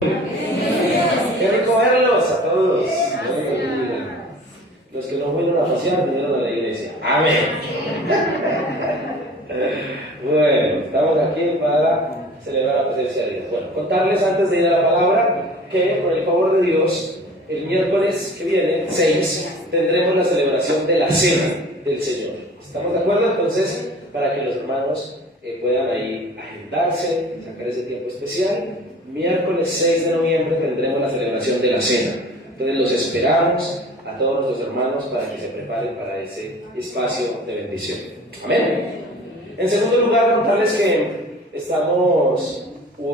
Qué rico verlos a todos. Los que no fueron a pasear vinieron a la iglesia. Amén. Bueno, estamos aquí para celebrar la presencia de Dios. Bueno, contarles antes de ir a la palabra que por el favor de Dios, el miércoles que viene, 6, tendremos la celebración de la cena del Señor. ¿Estamos de acuerdo? Entonces, para que los hermanos puedan ahí agendarse, sacar ese tiempo especial, miércoles 6 de noviembre tendremos la celebración de la cena. Entonces los esperamos a todos nuestros hermanos para que se preparen para ese espacio de bendición. Amén. En segundo lugar, contarles que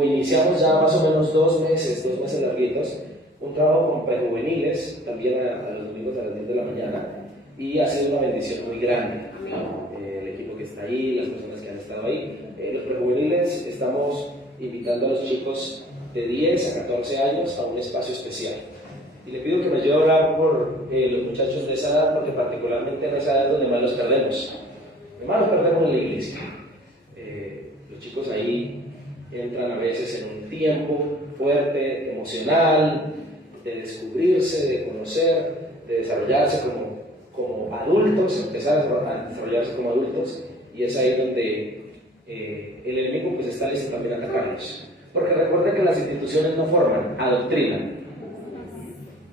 iniciamos ya más o menos 2 meses larguitos, un trabajo con prejuveniles, también a los domingos a las 10 de la mañana, y ha sido una bendición muy grande. El equipo que está ahí, las personas que han estado ahí, los prejuveniles, estamos invitando a los chicos de 10 a 14 años a un espacio especial. Y le pido que me ayude a hablar por los muchachos de esa edad, porque particularmente en esa edad es donde más los perdemos. Más los perdemos en la iglesia. Los chicos ahí entran a veces en un tiempo fuerte, emocional, de descubrirse, de conocer, de desarrollarse como adultos, empezar a desarrollarse como adultos, y es ahí donde el enemigo pues está listo también a atacarlos. Porque recuerden que las instituciones no forman, adoctrinan.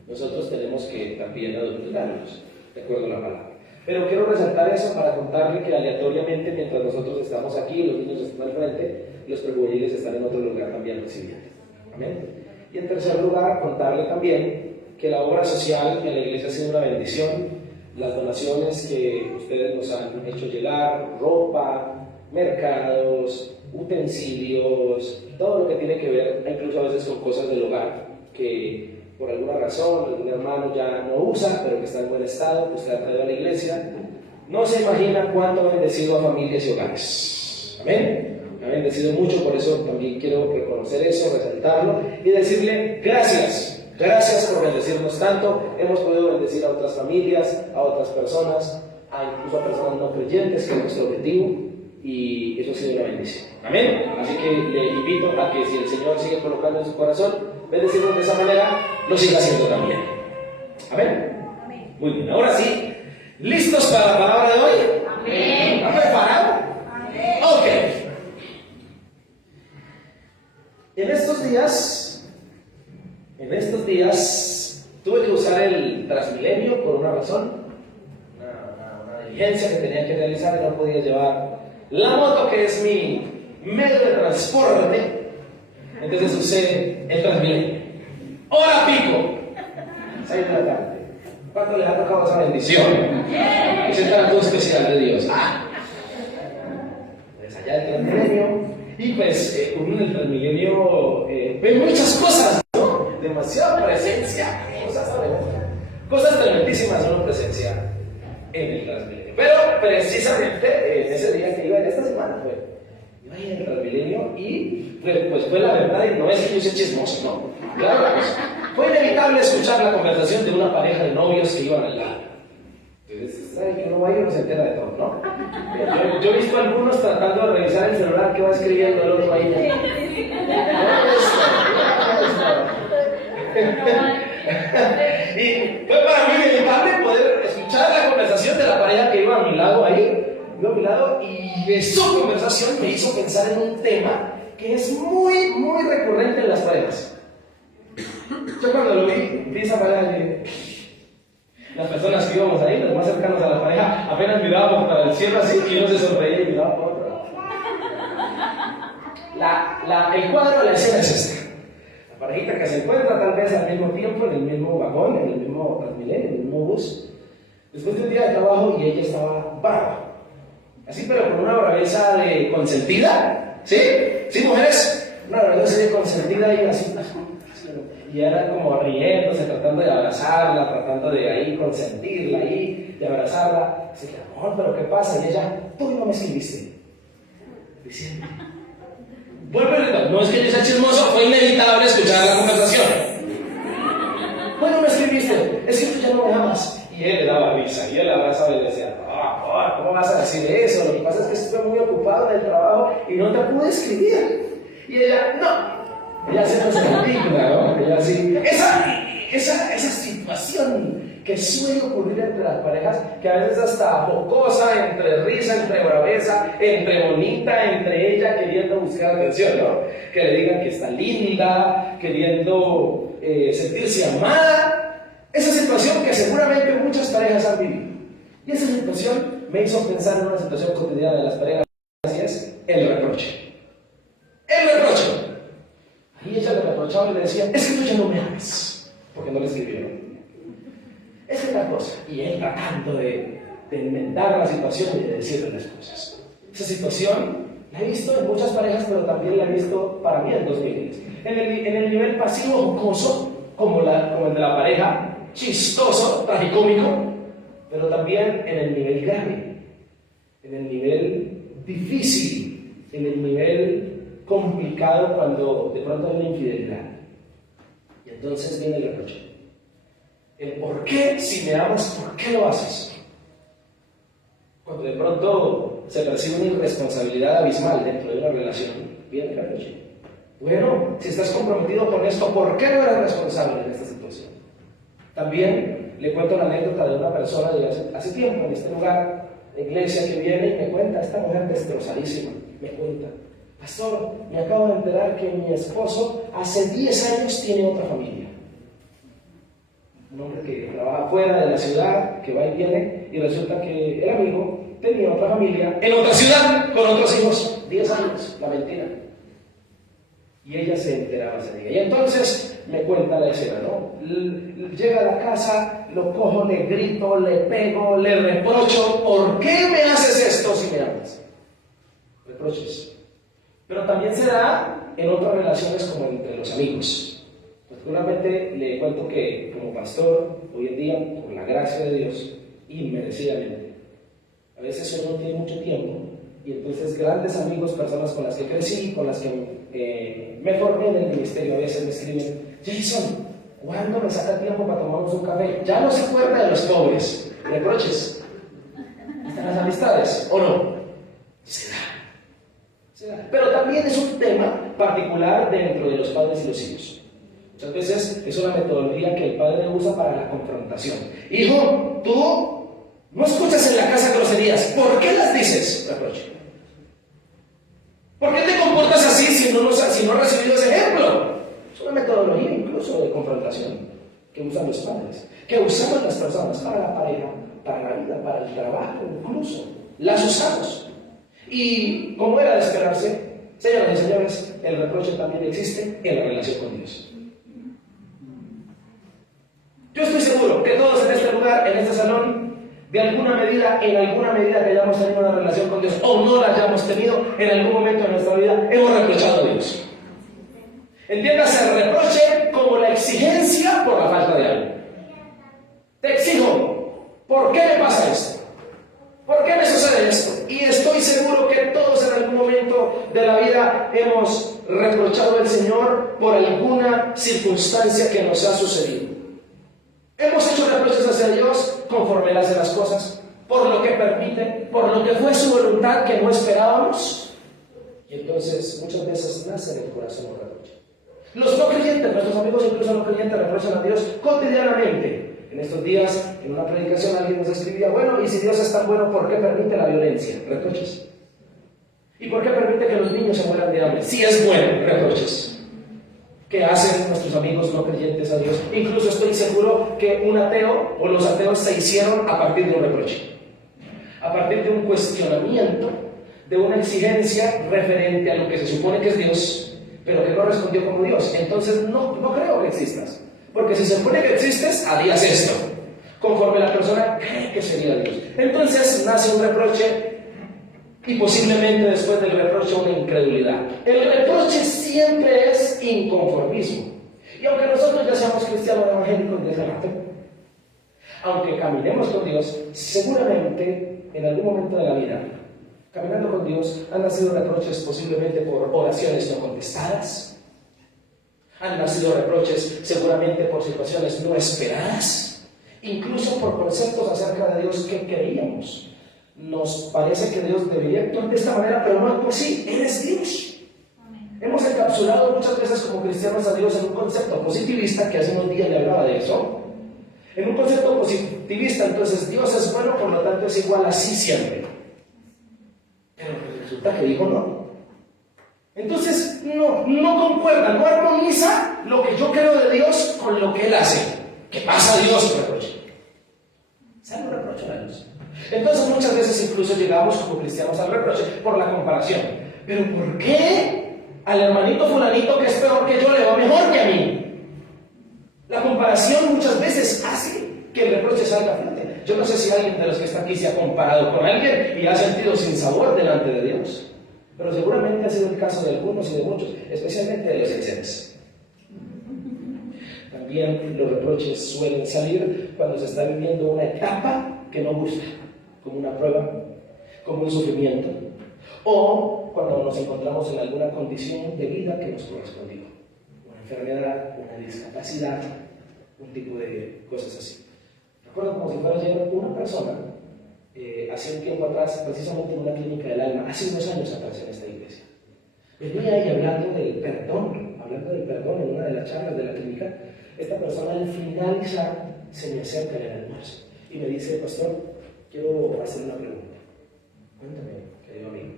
Nosotros tenemos que también adoctrinarlos, de acuerdo a la palabra. Pero quiero resaltar eso para contarle que aleatoriamente, mientras nosotros estamos aquí, los niños están al frente, los prejuveniles están en otro lugar también recibiendo. Amén. Y en tercer lugar, contarle también que la obra social en la iglesia ha sido una bendición. Las donaciones que ustedes nos han hecho llegar, ropa, mercados, utensilios, todo lo que tiene que ver, incluso a veces con cosas del hogar, que por alguna razón algún hermano ya no usa, pero que está en buen estado, que usted ha traído a la iglesia. No se imagina cuánto ha bendecido a familias y hogares. Amén. Me ha bendecido mucho, por eso también quiero reconocer eso, resaltarlo y decirle gracias. Gracias por bendecirnos tanto. Hemos podido bendecir a otras familias, a otras personas, incluso a personas no creyentes, que es nuestro objetivo, y eso ha sido una bendición. Amén. Así que le invito a que si el Señor sigue colocando en su corazón bendecirnos de esa manera, lo siga haciendo también. Amén. Amén. Muy bien, ahora sí, ¿listos para la palabra de hoy? Amén. ¿Están preparados? Amén. Ok. En estos días tuve que usar el Transmilenio por una razón, una diligencia que tenía que realizar y no podía llevar la moto, que es mi medio de transporte. Entonces usé el Transmilenio. Hora pico, 6 de la tarde. ¿Cuánto les ha tocado esa bendición? Ese trato especial de Dios. Pues allá el Transmilenio. Y pues uno en el Transmilenio ve muchas cosas, ¿no? Demasiada presencia. Cosas trementísimas uno presencia en el Transmilenio. Pero precisamente en ese día que iba, en esta semana iba a ir en el Transmilenio y pues fue la verdad, y no es que yo sea chismoso, no. Claro, pues, fue inevitable escuchar la conversación de una pareja de novios que iban al lado. Entonces, ¿sabe que uno va y uno se entera de todo, no? Yo he visto a algunos tratando de revisar el celular que va escribiendo el otro ahí. Y fue para mí inevitable poder escuchar la conversación de la pareja que iba a mi lado ahí, y de su conversación me hizo pensar en un tema que es muy, muy recurrente en las parejas. Yo cuando lo vi esa pareja, las personas que íbamos ahí, los más cercanos a la pareja, apenas mirábamos para el cielo así y uno se sonreía y miraba por otro lado. El cuadro de la escena es este. La parejita que se encuentra tal vez al mismo tiempo, en el mismo vagón, en el mismo Transmilenio, en el mismo bus, después de un día de trabajo, y ella estaba brava. Así, pero con una braveza de consentida. ¿Sí? ¿Sí, mujeres? Una braveza de consentida y así. Y era como riéndose, tratando de abrazarla, tratando de ahí consentirla ahí, de abrazarla. Así que, amor, ¿pero qué pasa? Y ella, tú no me escribiste. Diciendo, vuelve a retar. No es que yo sea chismoso, fue inevitable escuchar la conversación. Bueno, me escribiste, es que tú ya no me amas. Y él le daba risa, y él la abrazaba y le decía, amor, ¿cómo vas a decir eso? Lo que pasa es que estuve muy ocupado en el trabajo y no te pude escribir. Y ella, no. Ella sí no se indigna, ¿no? Ella sí. Esa situación que suele ocurrir entre las parejas, que a veces hasta jocosa, entre risa, entre braveza, entre bonita, entre ella queriendo buscar atención, ¿no? Que le digan que está linda, queriendo sentirse amada. Esa situación que seguramente muchas parejas han vivido. Y esa situación me hizo pensar en una situación cotidiana de las parejas, así es, el reproche. El reproche. Ahí ella le reprochaba y le decía, es que tú ya no me amas, porque no le escribieron. Es que tal cosa. Y él tratando de enmendar la situación y de decirle las cosas. Esa situación la he visto en muchas parejas, pero también la he visto para mí en dos niveles. En el nivel pasivo, jocoso, como el de la pareja, chistoso, tragicómico, pero también en el nivel grave, en el nivel difícil, en el nivel complicado cuando de pronto hay una infidelidad. Y entonces viene el reproche. El por qué, si me amas, ¿por qué lo haces? Cuando de pronto se percibe una irresponsabilidad abismal dentro de una relación, viene el reproche. Bueno, si estás comprometido con esto, ¿por qué no eres responsable en esta situación? También le cuento la anécdota de una persona de hace tiempo en este lugar, la iglesia, que viene y me cuenta, esta mujer destrozadísima, me cuenta, pastor, me acabo de enterar que mi esposo hace 10 años tiene otra familia. Un hombre que trabaja fuera de la ciudad, que va y viene, y resulta que el amigo tenía otra familia en otra ciudad, con otros hijos, 10 años, la mentira. Y ella se enteraba ese día. Y entonces me cuenta la escena, ¿no? Llega a la casa, lo cojo, le grito, le pego, le reprocho, ¿por qué me haces esto si me amas? Reproches. Pero también se da en otras relaciones como entre los amigos. Particularmente le cuento que como pastor, hoy en día, por la gracia de Dios, inmerecidamente, a veces uno no tiene mucho tiempo y entonces grandes amigos, personas con las que crecí, con las que me formé en el ministerio, a veces me escriben, Jason, ¿cuándo me saca tiempo para tomarnos un café? Ya no se acuerda de los pobres, reproches, hasta las amistades, ¿o no? Se da. Pero también es un tema particular dentro de los padres y los hijos. Muchas veces es una metodología que el padre usa para la confrontación. Hijo, tú no escuchas en la casa groserías. ¿Por qué las dices? Reproche. ¿Por qué te comportas así si no has recibido ese ejemplo? Es una metodología incluso de confrontación que usan los padres, que usamos las personas para la pareja, para la vida, para el trabajo incluso. Las usamos. Y como era de esperarse, señoras y señores, el reproche también existe en la relación con Dios. Yo estoy seguro que todos en este lugar, en este salón, en alguna medida que hayamos tenido una relación con Dios o no la hayamos tenido, en algún momento de nuestra vida hemos reprochado a Dios. Entiéndase el reproche como la exigencia por la falta de algo. Te exijo, ¿por qué me pasa esto? ¿Por qué me sucede esto? Y estoy seguro que todos en algún momento de la vida hemos reprochado al Señor por alguna circunstancia que nos ha sucedido. Hemos hecho reproches hacia Dios conforme Él hace las cosas, por lo que permite, por lo que fue su voluntad que no esperábamos. Y entonces muchas veces nace en el corazón un reproche. Los no creyentes, nuestros amigos incluso no creyentes, reprochan a Dios cotidianamente. En estos días, en una predicación, alguien nos escribía, bueno, y si Dios es tan bueno, ¿por qué permite la violencia? Reproches. ¿Y por qué permite que los niños se mueran de hambre? Si es bueno, reproches. ¿Qué hacen nuestros amigos no creyentes a Dios? Incluso estoy seguro que un ateo o los ateos se hicieron a partir de un reproche, a partir de un cuestionamiento, de una exigencia referente a lo que se supone que es Dios, pero que no respondió como Dios. Entonces no creo que existas, porque si se supone que existes, harías esto, conforme la persona cree que sería Dios. Entonces nace un reproche y posiblemente después del reproche una incredulidad. El reproche siempre es inconformismo. Y aunque nosotros ya seamos cristianos evangélicos desde rato, aunque caminemos con Dios, seguramente en algún momento de la vida, caminando con Dios, han nacido reproches posiblemente por oraciones no contestadas, han nacido reproches seguramente por situaciones no esperadas, incluso por conceptos acerca de Dios que creíamos. Nos parece que Dios debería actuar de esta manera, pero no actúa así. Él es Dios. Amén. Hemos encapsulado enclausurado muchas veces como cristianos a Dios en un concepto positivista, que hace unos días le hablaba de eso. En un concepto positivista, entonces Dios es bueno, por lo tanto es igual así siempre. Pero resulta que dijo no. Entonces no concuerda, no armoniza lo que yo creo de Dios con lo que Él hace. ¿Qué pasa a Dios? Reproche. ¿Sabe un reproche a Dios? Entonces muchas veces incluso llegamos como cristianos al reproche por la comparación. ¿Pero por qué al hermanito fulanito que es peor que yo le va mejor que a mí? La comparación muchas veces hace que el reproche salga fuerte. Yo no sé si alguien de los que está aquí se ha comparado con alguien y ha sentido sinsabor delante de Dios, pero seguramente ha sido el caso de algunos y de muchos, especialmente de los excesos. También los reproches suelen salir cuando se está viviendo una etapa que no gusta, como una prueba, como un sufrimiento, o cuando nos encontramos en alguna condición de vida que nos correspondió, una enfermedad, una discapacidad, un tipo de cosas así. Recuerdo como si fuera ayer una persona, hace un tiempo atrás, precisamente en una clínica del alma, hace unos años atrás en esta iglesia, venía ahí hablando del perdón en una de las charlas de la clínica. Esta persona al finalizar se me acerca en el almuerzo y me dice: pastor, quiero hacer una pregunta. Cuéntame, querido amigo.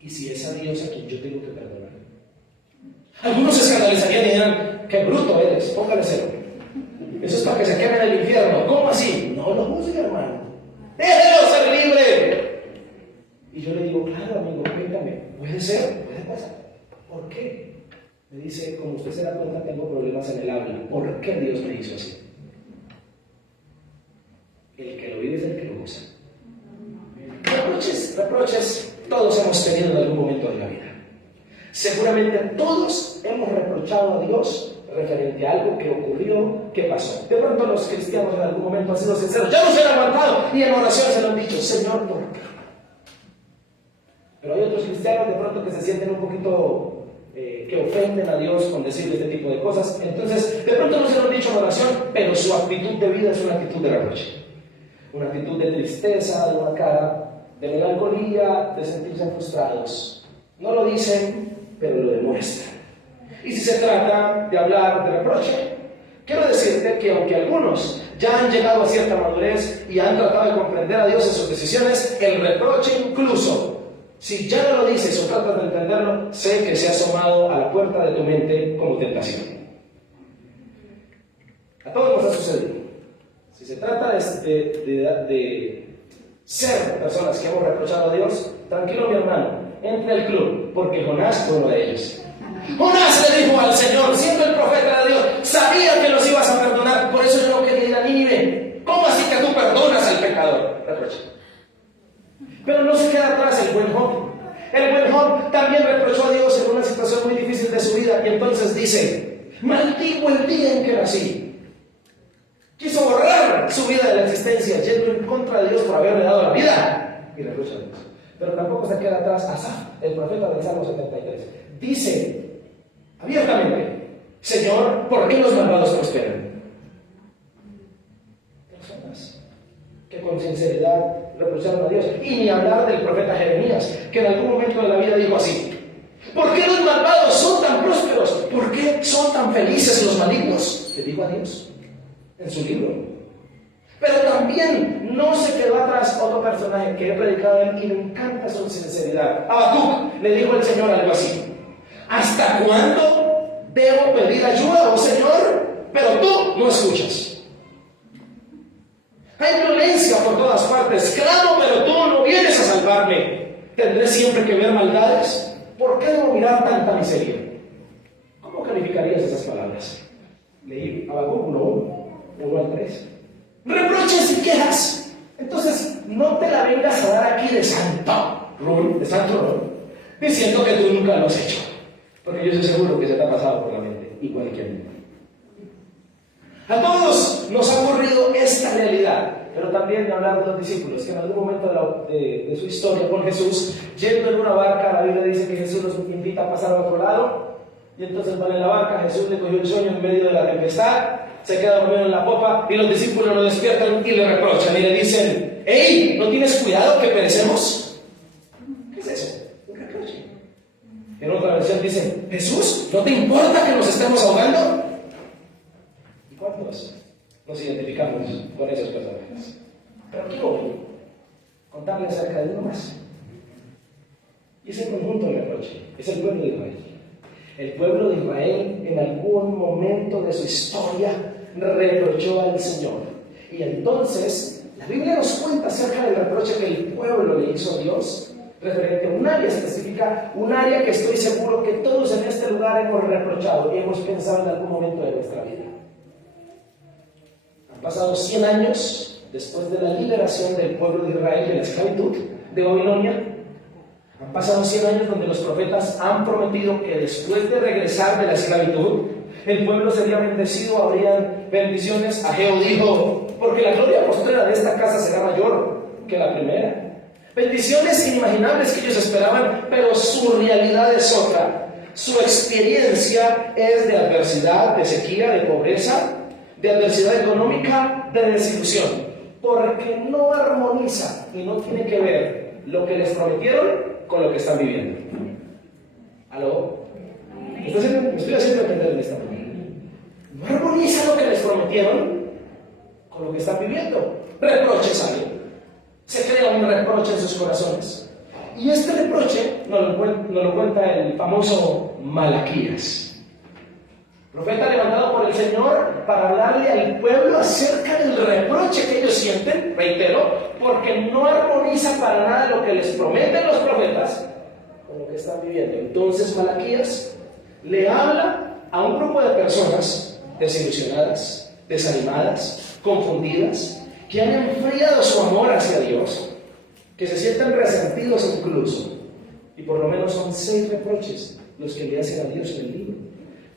¿Y si es a Dios a quien yo tengo que perdonar? Algunos se escandalizarían y dirán: qué bruto eres, póngale cero. Eso es para que se queme en el infierno. ¿Cómo así? No lo juzgue, hermano. ¡Déjelo ser libre! Y yo le digo: claro, amigo, cuéntame. Puede ser, puede pasar. ¿Por qué? Me dice: como usted se da cuenta, tengo problemas en el habla. ¿Por qué Dios me hizo así? El que lo vive es el que lo usa. Reproches, todos hemos tenido en algún momento de la vida. Seguramente todos hemos reprochado a Dios referente a algo que ocurrió, que pasó. De pronto los cristianos en algún momento han sido sinceros: ya no se han aguantado, y en oración se lo han dicho: Señor, ¿por qué? Pero hay otros cristianos de pronto que se sienten un poquito que ofenden a Dios con decirle este tipo de cosas. Entonces de pronto no se lo han dicho en oración, pero su actitud de vida es una actitud de reproche, una actitud de tristeza, de una cara de melancolía, de sentirse frustrados. No lo dicen, pero lo demuestran. Y si se trata de hablar de reproche, quiero decirte que aunque algunos ya han llegado a cierta madurez y han tratado de comprender a Dios en sus decisiones, el reproche, incluso si ya no lo dices o tratas de entenderlo, sé que se ha asomado a la puerta de tu mente como tentación. A todos nos ha sucedido. Si se trata de ser personas que hemos reprochado a Dios, tranquilo, mi hermano, entre al club, porque Jonás fue uno de ellos. Jonás le dijo al Señor, siendo el profeta de Dios: sabía que los ibas a perdonar, por eso yo no quería ir a Nínive. ¿Cómo así que tú perdonas al pecador? Reproche. Pero no se queda atrás el buen Job. El buen Job también reprochó a Dios en una situación muy difícil de su vida, y entonces dice: maldigo el día en que nací. Quiso borrar su vida de la existencia, yendo en contra de Dios por haberle dado la vida, y reprocha a Dios. Pero tampoco se queda atrás Asaf, el profeta del Salmo 73. Dice abiertamente: Señor, ¿por qué los malvados prosperan? Personas que con sinceridad reprocharon a Dios. Y ni hablar del profeta Jeremías, que en algún momento de la vida dijo así: ¿por qué los malvados son tan prósperos? ¿Por qué son tan felices los malignos? Le dijo a Dios en su libro. Pero también no se quedó atrás otro personaje que he predicado en, y me encanta su sinceridad. Habacuc le dijo al Señor algo así: ¿hasta cuándo debo pedir ayuda, oh Señor? Pero tú no escuchas. Hay violencia por todas partes. Claro, pero tú no vienes a salvarme. ¿Tendré siempre que ver maldades? ¿Por qué debo mirar tanta miseria? ¿Cómo calificarías esas palabras? Leí Habacuc 1 al 3. Reproches y quejas. Entonces, no te la vengas a dar aquí de santo rol, diciendo que tú nunca lo has hecho. Porque yo estoy seguro que se te ha pasado por la mente, y cualquier. A todos nos ha ocurrido esta realidad, pero también de hablar de los discípulos, que en algún momento de su historia con Jesús, yendo en una barca, la Biblia dice que Jesús los invita a pasar al otro lado, y entonces van en la barca. Jesús le cogió el sueño en medio de la tempestad, se queda dormido en la popa, y los discípulos lo despiertan y le reprochan y le dicen: ¡Ey! ¿No tienes cuidado que perecemos? ¿Qué es eso? Un reproche. En otra versión dice: dicen, Jesús, ¿no te importa que nos estemos ahogando? ¿Y cuántos nos identificamos con esos personajes? Pero quiero hoy contarles acerca de uno más. Y es el conjunto del reproche, es el pueblo de Israel. El pueblo de Israel en algún momento de su historia reprochó al Señor. Y entonces la Biblia nos cuenta acerca del reproche que el pueblo le hizo a Dios referente a un área específica, un área que estoy seguro que todos en este lugar hemos reprochado y hemos pensado en algún momento de nuestra vida. Han pasado 100 años después de la liberación del pueblo de Israel de la esclavitud de Babilonia. Han pasado 100 años donde los profetas han prometido que después de regresar de la esclavitud, el pueblo sería bendecido, habrían bendiciones. Ageo dijo, porque la gloria postrera de esta casa será mayor que la primera. Bendiciones inimaginables que ellos esperaban, pero su realidad es otra. Su experiencia es de adversidad, de sequía, de pobreza, de adversidad económica, de desilusión, porque no armoniza y no tiene que ver lo que les prometieron con lo que están viviendo. ¿Aló? Me estoy haciendo entender en esta manera. No armoniza lo que les prometieron con lo que están viviendo. Reproches a Dios. Se crea un reproche en sus corazones. Y este reproche nos lo cuenta el famoso Malaquías, profeta levantado por el Señor para hablarle al pueblo acerca del reproche que ellos sienten, reitero, porque no armoniza para nada lo que les prometen los profetas con lo que están viviendo. Entonces Malaquías le habla a un grupo de personas desilusionadas, desanimadas, confundidas, que han enfriado su amor hacia Dios, que se sienten resentidos incluso, y por lo menos son 6 reproches los que le hacen a Dios en el libro,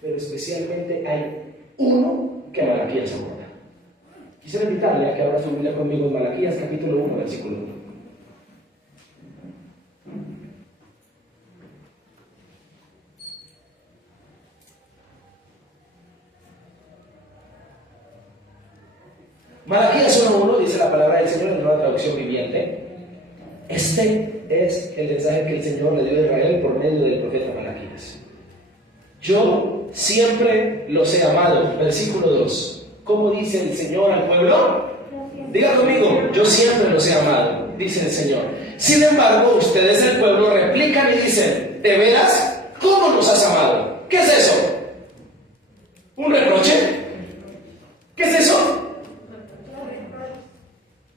pero especialmente hay uno que Malaquías aborda. Quisiera invitarle a que abra su Biblia conmigo en Malaquías capítulo 1, versículo 1. Malaquías 1:1 dice la palabra del Señor en una traducción viviente. Este es el mensaje que el Señor le dio a Israel por medio del profeta Malaquías. Yo siempre los he amado. Versículo 2. ¿Cómo dice el Señor al pueblo? Diga conmigo, yo siempre los he amado, dice el Señor. Sin embargo, ustedes del pueblo replican y dicen, ¿de veras? ¿Cómo nos has amado? ¿Qué es eso? ¿Un reproche? ¿Qué es eso?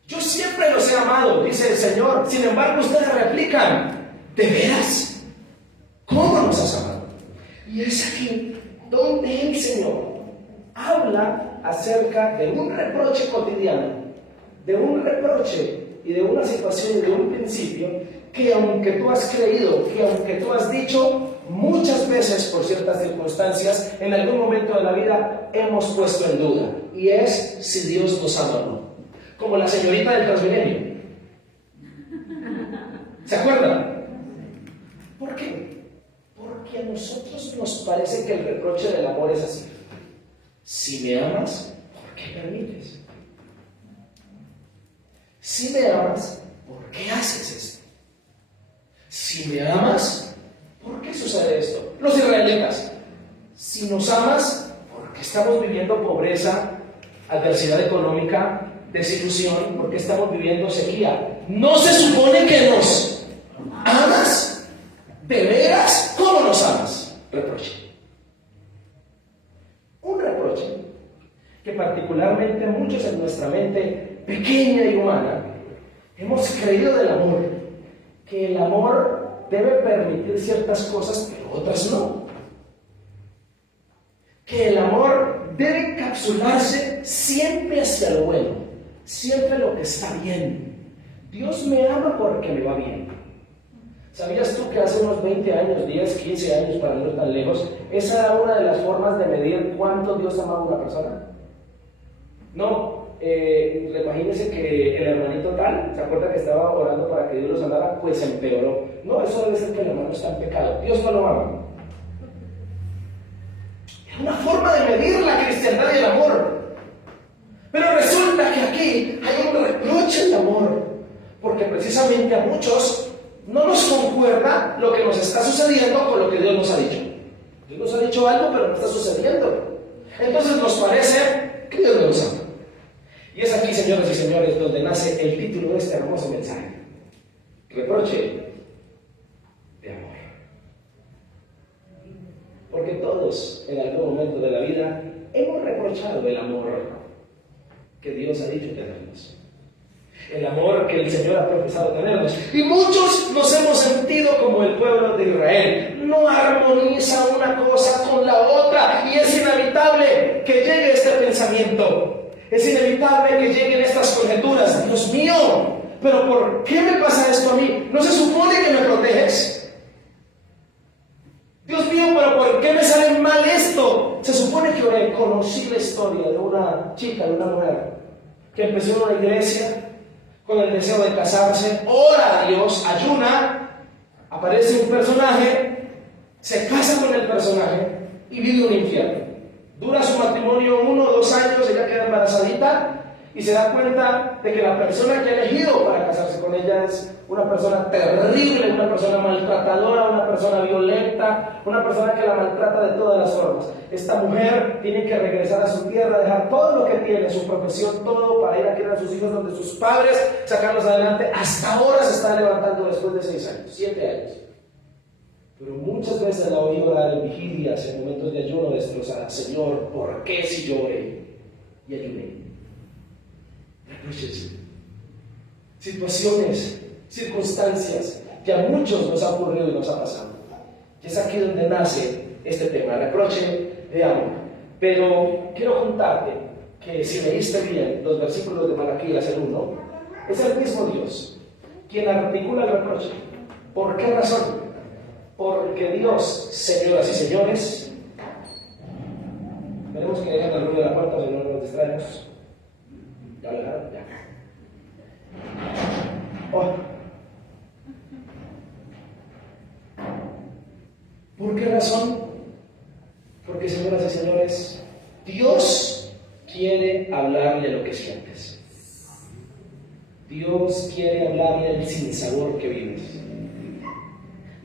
Yo siempre los he amado, dice el Señor. Sin embargo, ustedes replican, ¿de veras? ¿Cómo nos has amado? Y es aquí donde el Señor habla acerca de un reproche cotidiano, de un reproche y de una situación y de un principio que aunque tú has creído, que aunque tú has dicho muchas veces por ciertas circunstancias, en algún momento de la vida hemos puesto en duda, y es si Dios nos ama o no. Como la señorita del Transmilenio. ¿Se acuerdan? ¿Por qué? Porque a nosotros nos parece que el reproche del amor es así. Si me amas, ¿por qué permites? Si me amas, ¿por qué haces esto? Si me amas, ¿por qué sucede esto? Los israelitas, si nos amas, ¿por qué estamos viviendo pobreza, adversidad económica, desilusión? ¿Por qué estamos viviendo sequía? ¿No se supone que nos amas? ¿De veras? ¿Cómo nos amas? Reproche. Un reproche que particularmente muchos en nuestra mente pequeña y humana hemos creído del amor, que el amor debe permitir ciertas cosas pero otras no, que el amor debe encapsularse siempre hacia lo bueno, siempre lo que está bien. Dios me ama porque me va bien. ¿Sabías tú que hace unos 20 años, 10, 15 años, para no ir tan lejos, esa era una de las formas de medir cuánto Dios amaba a una persona? No, imagínense que el hermanito tal, ¿se acuerda que estaba orando para que Dios los amara? Pues empeoró. No, eso debe ser que el hermano está en pecado. Dios no lo ama. Es una forma de medir la cristiandad y el amor. Pero resulta que aquí hay un reproche de amor, porque precisamente a muchos no nos concuerda lo que nos está sucediendo con lo que Dios nos ha dicho. Dios nos ha dicho algo, pero no está sucediendo. Entonces nos parece que Dios no nos ama. Y es aquí, señoras y señores, donde nace el título de este hermoso mensaje: reproche de amor. Porque todos en algún momento de la vida hemos reprochado el amor que Dios ha dicho tenernos, el amor que el Señor ha profesado tenernos. Y muchos nos hemos sentido como el pueblo de Israel. No armoniza una cosa con la otra, y es inevitable que llegue este pensamiento. Es inevitable que lleguen estas conjeturas. Dios mío, ¿pero por qué me pasa esto a mí? ¿No se supone que me proteges? Dios mío, ¿pero por qué me sale mal esto? Se supone que oré. Conocí la historia de una chica, de una mujer, que empezó en una iglesia con el deseo de casarse, ora a Dios, ayuna, aparece un personaje, se casa con el personaje y vive un infierno. Dura su matrimonio 1 o 2 años, ella queda embarazadita y se da cuenta de que la persona que ha elegido para casarse con ella es una persona terrible, una persona maltratadora, una persona violenta, una persona que la maltrata de todas las formas. Esta mujer tiene que regresar a su tierra, dejar todo lo que tiene, su profesión, todo, para ir a criar a sus hijos donde sus padres, sacarlos adelante. Hasta ahora se está levantando después de 6 años, 7 años. Pero muchas veces la oí orar en vigilias, en momentos de ayuno, destrozada: Señor, ¿por qué si yo oré y ayuné? Reproches, situaciones, circunstancias que a muchos nos ha ocurrido y nos ha pasado. Y es aquí donde nace este tema, reproche de amor. Pero quiero contarte que si leíste bien los versículos de Malaquías, el 1, es el mismo Dios quien articula el reproche. ¿Por qué razón? Porque Dios, señoras y señores, veremos que dejan el ruido de la puerta, si no nos distraemos. Ya lo dejaron, ya. Oh. ¿Por qué razón? Porque, señoras y señores, Dios quiere hablarle lo que sientes. Dios quiere hablarle el sinsabor que vives.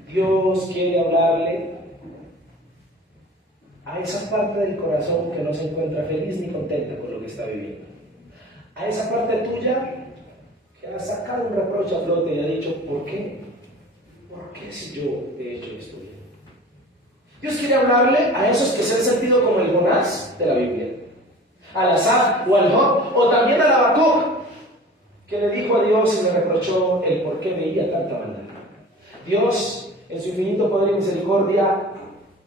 Dios quiere hablarle a esa parte del corazón que no se encuentra feliz ni contenta con lo que está viviendo. A esa parte tuya que ha sacado un reproche a flote y ha dicho: ¿por qué? ¿Por qué si yo he hecho esto bien? Dios quiere hablarle a esos que se han sentido como el Jonás de la Biblia, al Asaf o al Job, o también al Habacuc, que le dijo a Dios y le reprochó el por qué veía tanta maldad. Dios, en su infinito poder y misericordia,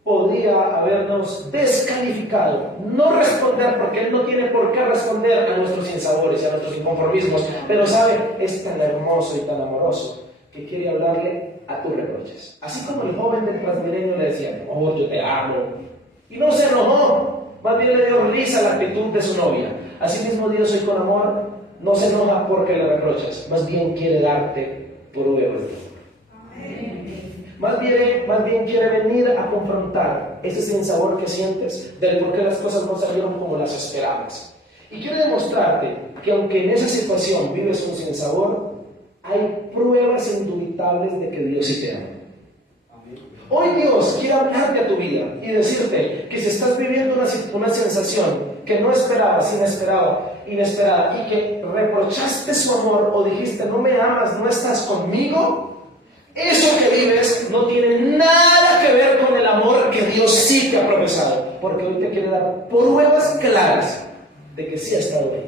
podría habernos descalificado, no responder, porque Él no tiene por qué responder a nuestros sinsabores y a nuestros inconformismos, pero sabe, es tan hermoso y tan amoroso que quiere hablarle a tus reproches. Así como el joven del Transmilenio le decía: oh, yo te amo, y no se enojó, más bien le dio risa a la actitud de su novia. Así mismo Dios hoy con amor no se enoja porque le reprochas, más bien quiere darte pruebas de amor. Más bien quiere venir a confrontar ese sinsabor que sientes del por qué las cosas no salieron como las esperabas. Y quiere demostrarte que aunque en esa situación vives un sinsabor, hay pruebas indubitables de que Dios sí te ama. Hoy Dios quiere hablarte a tu vida y decirte que si estás viviendo una sensación que no esperabas, inesperada, y que reprochaste su amor o dijiste: no me amas, no estás conmigo, eso que vives no tiene nada que ver con el amor que Dios sí te ha profesado, porque hoy te quiere dar pruebas claras de que sí ha estado ahí.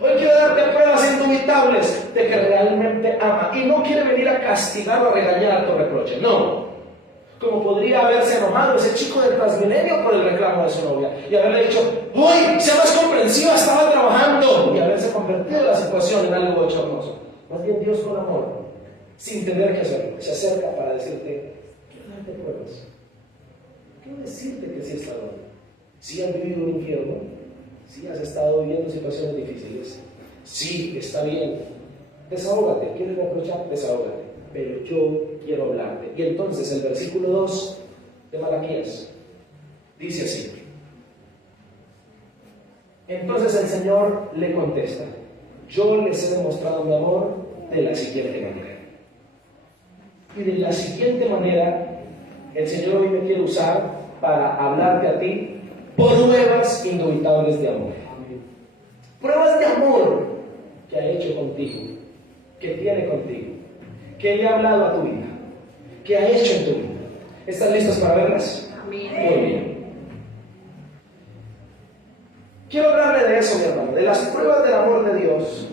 Hoy quiere darte pruebas indubitables de que realmente ama, y no quiere venir a castigar o a regañar a tu reproche, no. Como podría haberse enojado ese chico del Transmilenio por el reclamo de su novia y haberle dicho: ¡Uy, sea más comprensiva, estaba trabajando! Y haberse convertido la situación en algo bochornoso. Más bien Dios con amor, sin tener que hacerlo, se acerca para decirte: quiero darte pruebas, quiero decirte que sí está bien. Si has vivido un infierno, si has estado viviendo situaciones difíciles, sí está bien, desahógate. ¿Quieres reprochar? Desahógate, pero yo quiero hablarte. Y entonces el versículo 2 de Malaquías dice así: entonces el Señor le contesta: yo les he demostrado mi amor de la siguiente manera. Y de la siguiente manera, el Señor hoy me quiere usar para hablarte a ti pruebas indubitables de amor. Pruebas de amor que ha hecho contigo, que tiene contigo, que le ha hablado a tu vida, que ha hecho en tu vida. ¿Están listos para verlas? Amén. Muy bien. Quiero hablarle de eso, mi hermano, de las pruebas del amor de Dios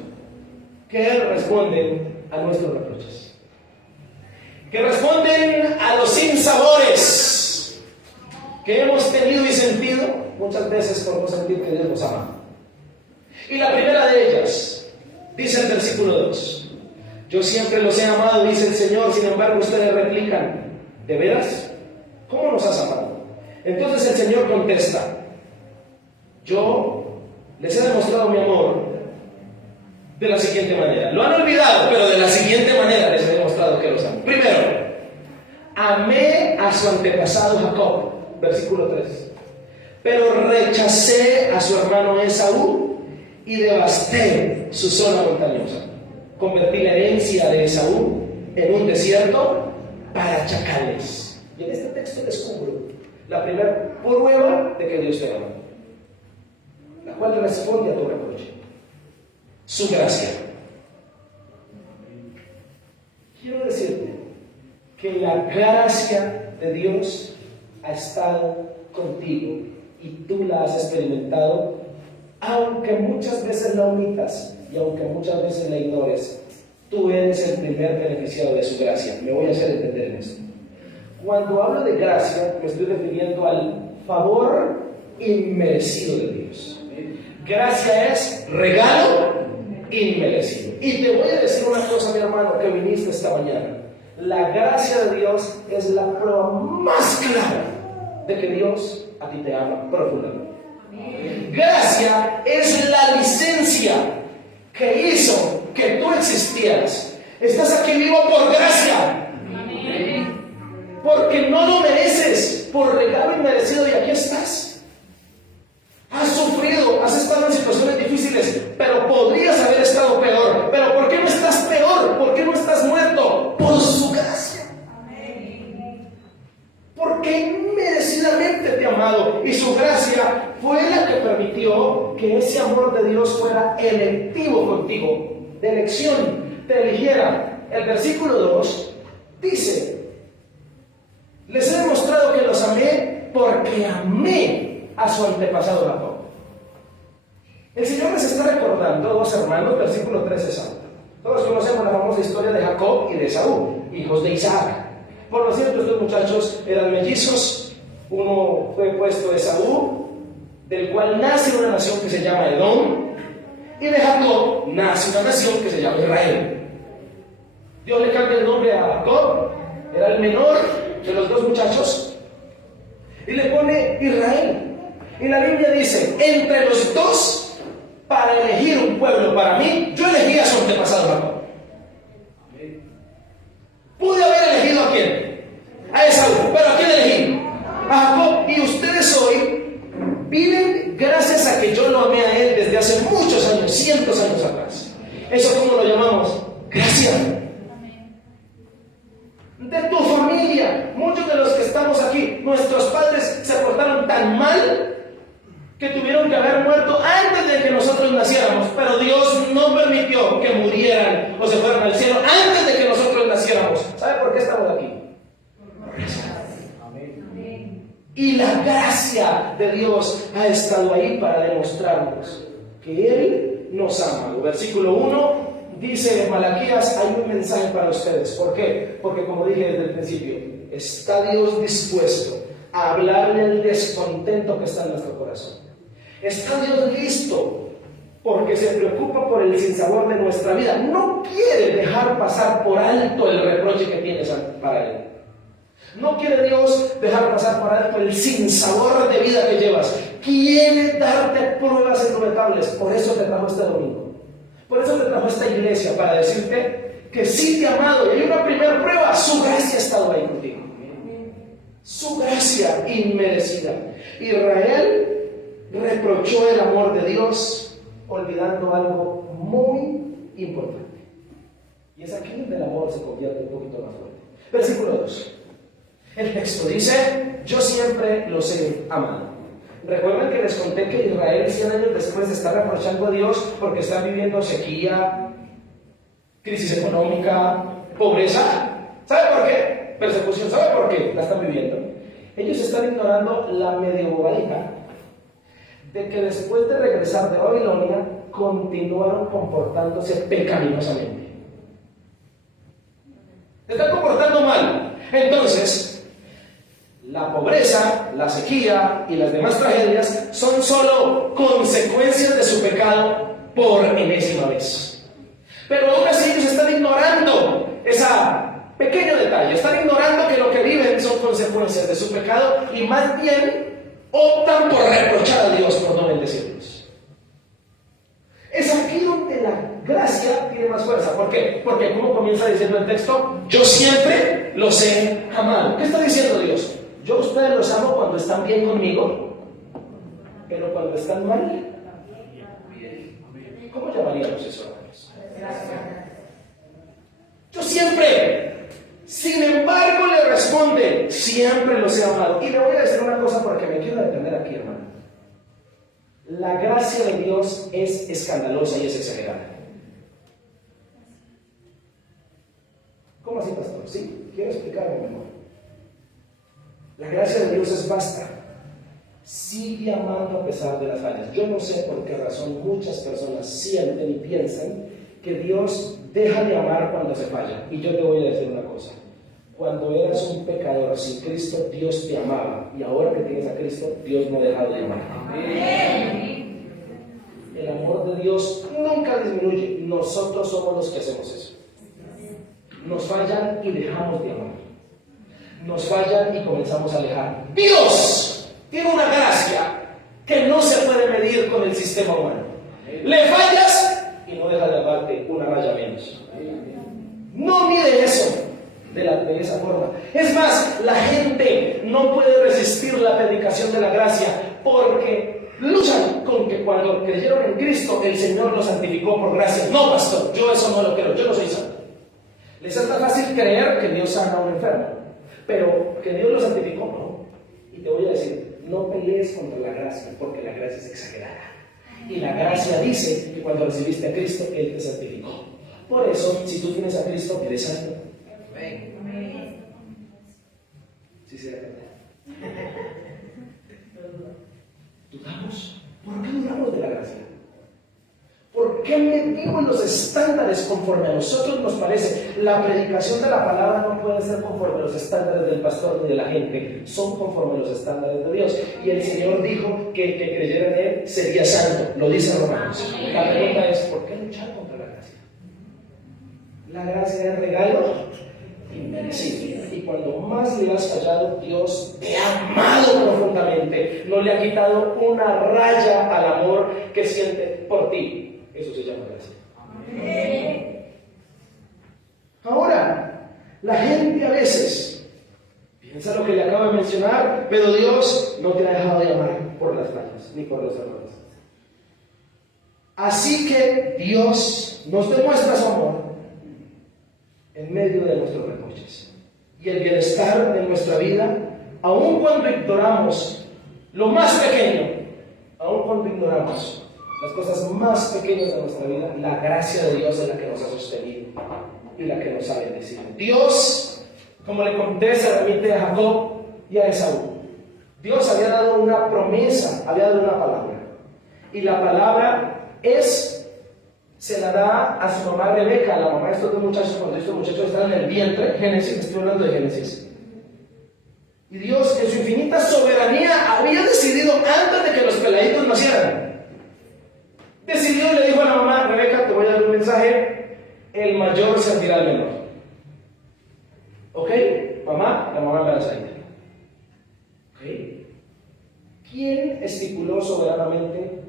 que Él responde a nuestros reproches, que responden a los sinsabores que hemos tenido y sentido muchas veces por no sentir que Dios nos ama. Y la primera de ellas, dice el versículo 2: yo siempre los he amado, dice el Señor, sin embargo ustedes replican, ¿de veras? ¿Cómo nos has amado? Entonces el Señor contesta: yo les he demostrado mi amor de la siguiente manera. Lo han olvidado, pero de la siguiente manera les he demostrado que los amo. Primero, amé a su antepasado Jacob, versículo 3, pero rechacé a su hermano Esaú y devasté su zona montañosa. Convertí la herencia de Esaú en un desierto para chacales. Y en este texto descubro la primera prueba de que Dios te ama, la cual responde a tu reproche: su gracia. Quiero decirte que la gracia de Dios ha estado contigo y tú la has experimentado, aunque muchas veces la omitas y aunque muchas veces la ignores. Tú eres el primer beneficiado de su gracia. Me voy a hacer entender en esto. Cuando hablo de gracia, me estoy refiriendo al favor inmerecido de Dios. Gracia es regalo inmerecido. Y te voy a decir una cosa, mi hermano, que viniste esta mañana. La gracia de Dios es la prueba más clara de que Dios a ti te ama profundamente. Gracia es la licencia que hizo que tú existieras. Estás aquí vivo por gracia, porque no lo mereces, por regalo inmerecido, y aquí estás. Has sufrido, has estado en situaciones difíciles, pero podrías haber estado peor. Pero ¿por qué no estás peor? ¿Por qué no estás muerto? Por su gracia. Porque merecidamente te ha amado, y su gracia fue la que permitió que ese amor de Dios fuera electivo contigo, de elección, te eligiera. El versículo 2 dice: les he demostrado que los amé porque amé a su antepasado Jacob. El Señor les está recordando a dos hermanos, versículo 13 Esaú. Todos conocemos la famosa historia de Jacob y de Esaú, hijos de Isaac. Por lo cierto, estos muchachos eran mellizos. Uno fue puesto de Esaú, del cual nace una nación que se llama Edom, y de Jacob nace una nación que se llama Israel. Dios le cambia el nombre a Jacob, era el menor de los dos muchachos, y le pone Israel. Y la Biblia dice: entre los dos, para elegir un pueblo para mí, yo elegí a su antepasado Jacob. Pude haber elegido ¿a quién? A Esaú, pero ¿a quién elegí? A Jacob. Y ustedes hoy viven gracias a que yo lo amé a él desde hace muchos años, cientos de años atrás. ¿Eso cómo lo llamamos? Gracia. De tu familia, muchos de los que estamos aquí, nuestros padres se portaron tan mal que tuvieron que haber muerto antes de que nosotros naciéramos, pero Dios no permitió que murieran o se fueran al cielo antes de que nosotros naciéramos. ¿Sabe por qué estamos aquí? Amén. Y la gracia de Dios ha estado ahí para demostrarnos que Él nos ama. El versículo 1 dice en Malaquías: hay un mensaje para ustedes. ¿Por qué? Porque, como dije desde el principio, está Dios dispuesto a hablarle al descontento que está en nuestro corazón. Está Dios listo porque se preocupa por el sinsabor de nuestra vida. No quiere dejar pasar por alto el reproche que tienes para Él. No quiere Dios dejar pasar por alto el sinsabor de vida que llevas. Quiere darte pruebas indubitables. Por eso te trajo este domingo. Por eso te trajo esta iglesia, para decirte que sí te ha amado. Y hay una primera prueba: su gracia ha estado ahí contigo. Su gracia inmerecida. Israel reprochó el amor de Dios olvidando algo muy importante. Y es aquí donde el amor se convierte un poquito más fuerte. Versículo 2. El texto dice: yo siempre los he amado. Recuerden que les conté que Israel 100 años después está reprochando a Dios porque están viviendo sequía, crisis económica, pobreza. ¿Sabe por qué? Persecución. ¿Sabe por qué la están viviendo? Ellos están ignorando la medio bobadita de que después de regresar de Babilonia continuaron comportándose pecaminosamente. Se están comportando mal. Entonces, la pobreza, la sequía y las demás tragedias son solo consecuencias de su pecado por enésima vez. Pero aún así ellos están ignorando ese pequeño detalle, están ignorando que lo que viven son consecuencias de su pecado y más bien optan por reprochar a Dios por no bendecirlos. Es aquí donde la gracia tiene más fuerza. ¿Por qué? Porque como comienza diciendo el texto, yo siempre los he amado. ¿Qué está diciendo Dios? Yo a ustedes los amo cuando están bien conmigo, pero cuando están mal, ¿cómo llamaríamos eso, hermanos? Yo siempre. Sin embargo, le responde, siempre los he amado. Y le voy a decir una cosa porque me quiero detener aquí, hermano. La gracia de Dios es escandalosa y es exagerada. ¿Cómo así, pastor? Sí, quiero explicarme mejor. La gracia de Dios es vasta. Sigue amando a pesar de las fallas. Yo no sé por qué razón muchas personas sienten y piensan que Dios deja de amar cuando se falla. Y yo te voy a decir una cosa. Cuando eras un pecador sin Cristo, Dios te amaba. Y ahora que tienes a Cristo, Dios no ha dejado de amarte. El amor de Dios nunca disminuye. Nosotros somos los que hacemos eso. Nos fallan y dejamos de amar. Nos fallan y comenzamos a alejar. Dios tiene una gracia que no se puede medir con el sistema humano. Le fallas y no deja de amarte una raya menos. No mide eso de esa forma. Es más, la gente no puede resistir la predicación de la gracia porque luchan con que cuando creyeron en Cristo el Señor los santificó por gracia. No, pastor, yo eso no lo creo, yo no soy santo. Les es tan fácil creer que Dios sana a un enfermo, pero que Dios lo santificó, no. Y te voy a decir, no pelees contra la gracia, porque la gracia es exagerada. Y la gracia dice que cuando recibiste a Cristo, Él te santificó. Por eso, si tú tienes a Cristo, eres santo. ¿Sí se da cuenta? ¿Dudamos? ¿Por qué dudamos de la gracia? ¿Por qué medimos los estándares conforme a nosotros nos parece? La predicación de la palabra no puede ser conforme a los estándares del pastor ni de la gente, son conforme a los estándares de Dios. Y el Señor dijo que el que creyera en Él sería santo, lo dice Romanos. La pregunta es, ¿por qué luchar contra la gracia? La gracia es regalo inmerecible. Y cuando más le has fallado, Dios te ha amado profundamente, no le ha quitado una raya al amor que siente por ti. Eso se llama gracia. Ahora, la gente a veces piensa lo que le acabo de mencionar, pero Dios no te ha dejado de amar por las fallas ni por los errores. Así que Dios nos demuestra su amor en medio de nuestros reproches y el bienestar de nuestra vida, aun cuando ignoramos lo más pequeño, aun cuando ignoramos las cosas más pequeñas de nuestra vida, la gracia de Dios es la que nos ha sostenido y la que nos ha bendecido. Dios, como le conté, se remite a Jacob y a Esaú. Dios había dado una promesa, había dado una palabra, y la palabra se la da a su mamá Rebeca, la mamá de estos dos muchachos, cuando estos muchachos estaban en el vientre. Génesis, estoy hablando de Génesis. Y Dios, en su infinita soberanía, había decidido antes de que los peladitos nacieran. Decidió y le dijo a la mamá, Rebeca, te voy a dar un mensaje, el mayor servirá al menor. ¿Ok? Mamá, la mamá embarazadita. ¿Ok? ¿Quién estipuló soberanamente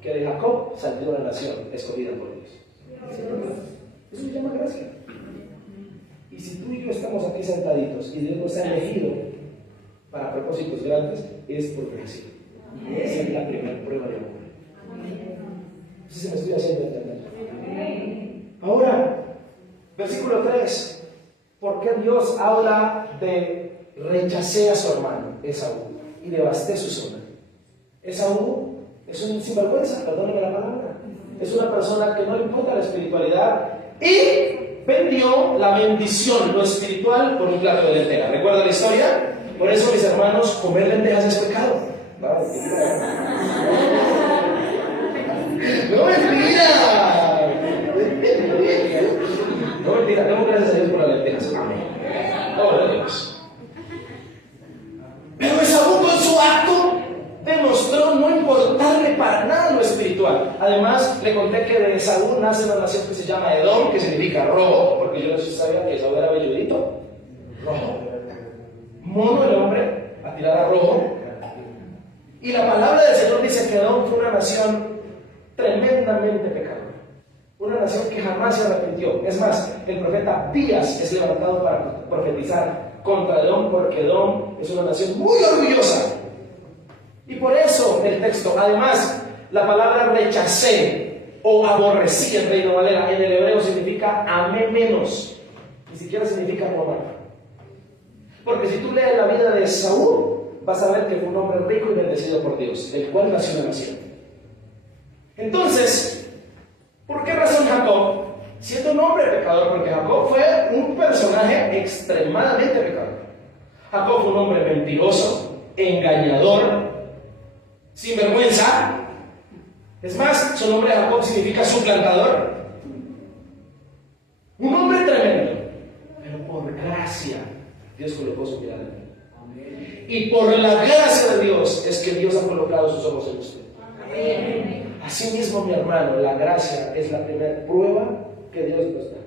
que de Jacob saldría una nación escogida por Dios? Eso se llama gracia. Y si tú y yo estamos aquí sentaditos y Dios nos ha elegido para propósitos grandes, es por gracia. Y esa es la primera prueba de amor. No sé si me estoy haciendo entender. Ahora, versículo 3. ¿Por qué Dios habla de rechacé a su hermano, Esaú, y devasté su zona. Esaú es un sinvergüenza, perdónenme la palabra. Es una persona que no le importa la espiritualidad y vendió la bendición, lo espiritual, por un plato de lentejas. ¿Recuerda la historia? Por eso, mis hermanos, comer lentejas es pecado. No, mentira. No, mentira. Demos gracias a Dios por las lentejas. Gloria a Dios. Pero Esaú, con su acto, demostró no importarle para nada lo espiritual. Además, le conté que de Esaú nace una nación que se llama Edom, que significa rojo, porque yo no sé si sabía que Esaú era velludito. Rojo. Mono el hombre, a tirar a rojo. Y la palabra del Señor dice que Edom fue una nación tremendamente pecadora. Una nación que jamás se arrepintió. Es más, el profeta Abdías es levantado para profetizar contra Edom, porque Edom es una nación muy orgullosa. Y por eso el texto, además, la palabra rechacé o aborrecí en Reina Valera en el hebreo significa amé menos, ni siquiera significa no amar. Porque si tú lees la vida de Esaú, vas a ver que fue un hombre rico y bendecido por Dios, del cual nació una nación. Entonces, ¿por qué razón Jacob, siendo un hombre pecador? Porque Jacob fue un personaje extremadamente pecador. Jacob fue un hombre mentiroso, engañador, sinvergüenza. Es más, su nombre Jacob significa suplantador. Un hombre tremendo. Pero por gracia, Dios colocó su mirada en él. Y por la gracia de Dios es que Dios ha colocado sus ojos en usted. Asimismo, mi hermano, la gracia es la primera prueba que Dios nos da.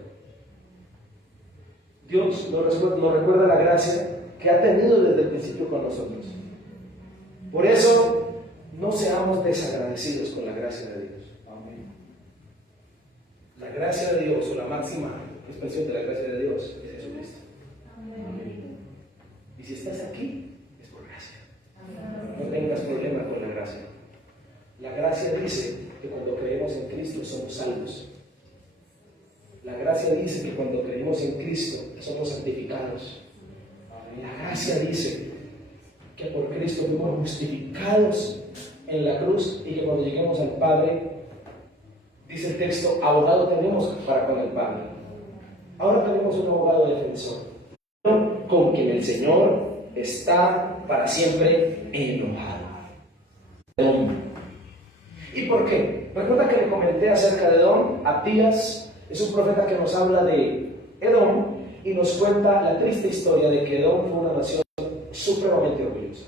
Dios nos recuerda la gracia que ha tenido desde el principio con nosotros. Por eso, no seamos desagradecidos con la gracia de Dios. Amén. La gracia de Dios, o la máxima expresión de la gracia de Dios, es Jesucristo. Amén. Y si estás aquí, es por gracia. No tengas problema con la gracia. La gracia dice que cuando creemos en Cristo somos salvos. La gracia dice que cuando creemos en Cristo somos santificados. La gracia dice que por Cristo fuimos justificados en la cruz y que cuando lleguemos al Padre, dice el texto, abogado tenemos para con el Padre. Ahora tenemos un abogado defensor, con quien el Señor está para siempre enojado. ¿Y por qué? Recuerda que le comenté acerca de Edom. Abdías es un profeta que nos habla de Edom y nos cuenta la triste historia de que Edom fue una nación supremamente orgullosa.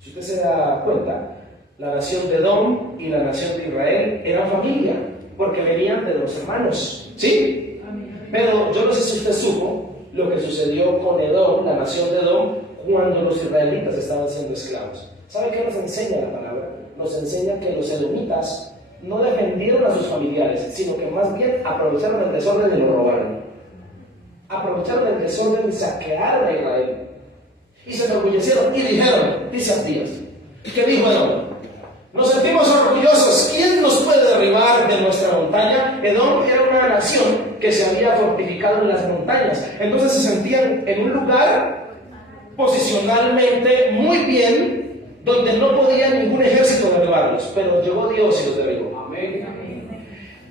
Si usted se da cuenta, la nación de Edom y la nación de Israel eran familia, porque venían de los hermanos, ¿sí? Pero yo no sé si usted supo lo que sucedió con Edom, la nación de Edom, cuando los israelitas estaban siendo esclavos. ¿Sabe qué nos enseña la palabra? Nos enseña que los edomitas no defendieron a sus familiares, sino que más bien aprovecharon el desorden y lo robaron. Aprovecharon el desorden y saquearon a Israel. Y se enorgullecieron y dijeron, dice Abdías, ¿qué dijo Edom? Nos sentimos orgullosos. ¿Quién nos puede derribar de nuestra montaña? Edom era una nación que se había fortificado en las montañas. Entonces se sentían en un lugar posicionalmente muy bien, donde no podía ningún ejército derribarlos. Pero llegó Dios y los derribó. Amén.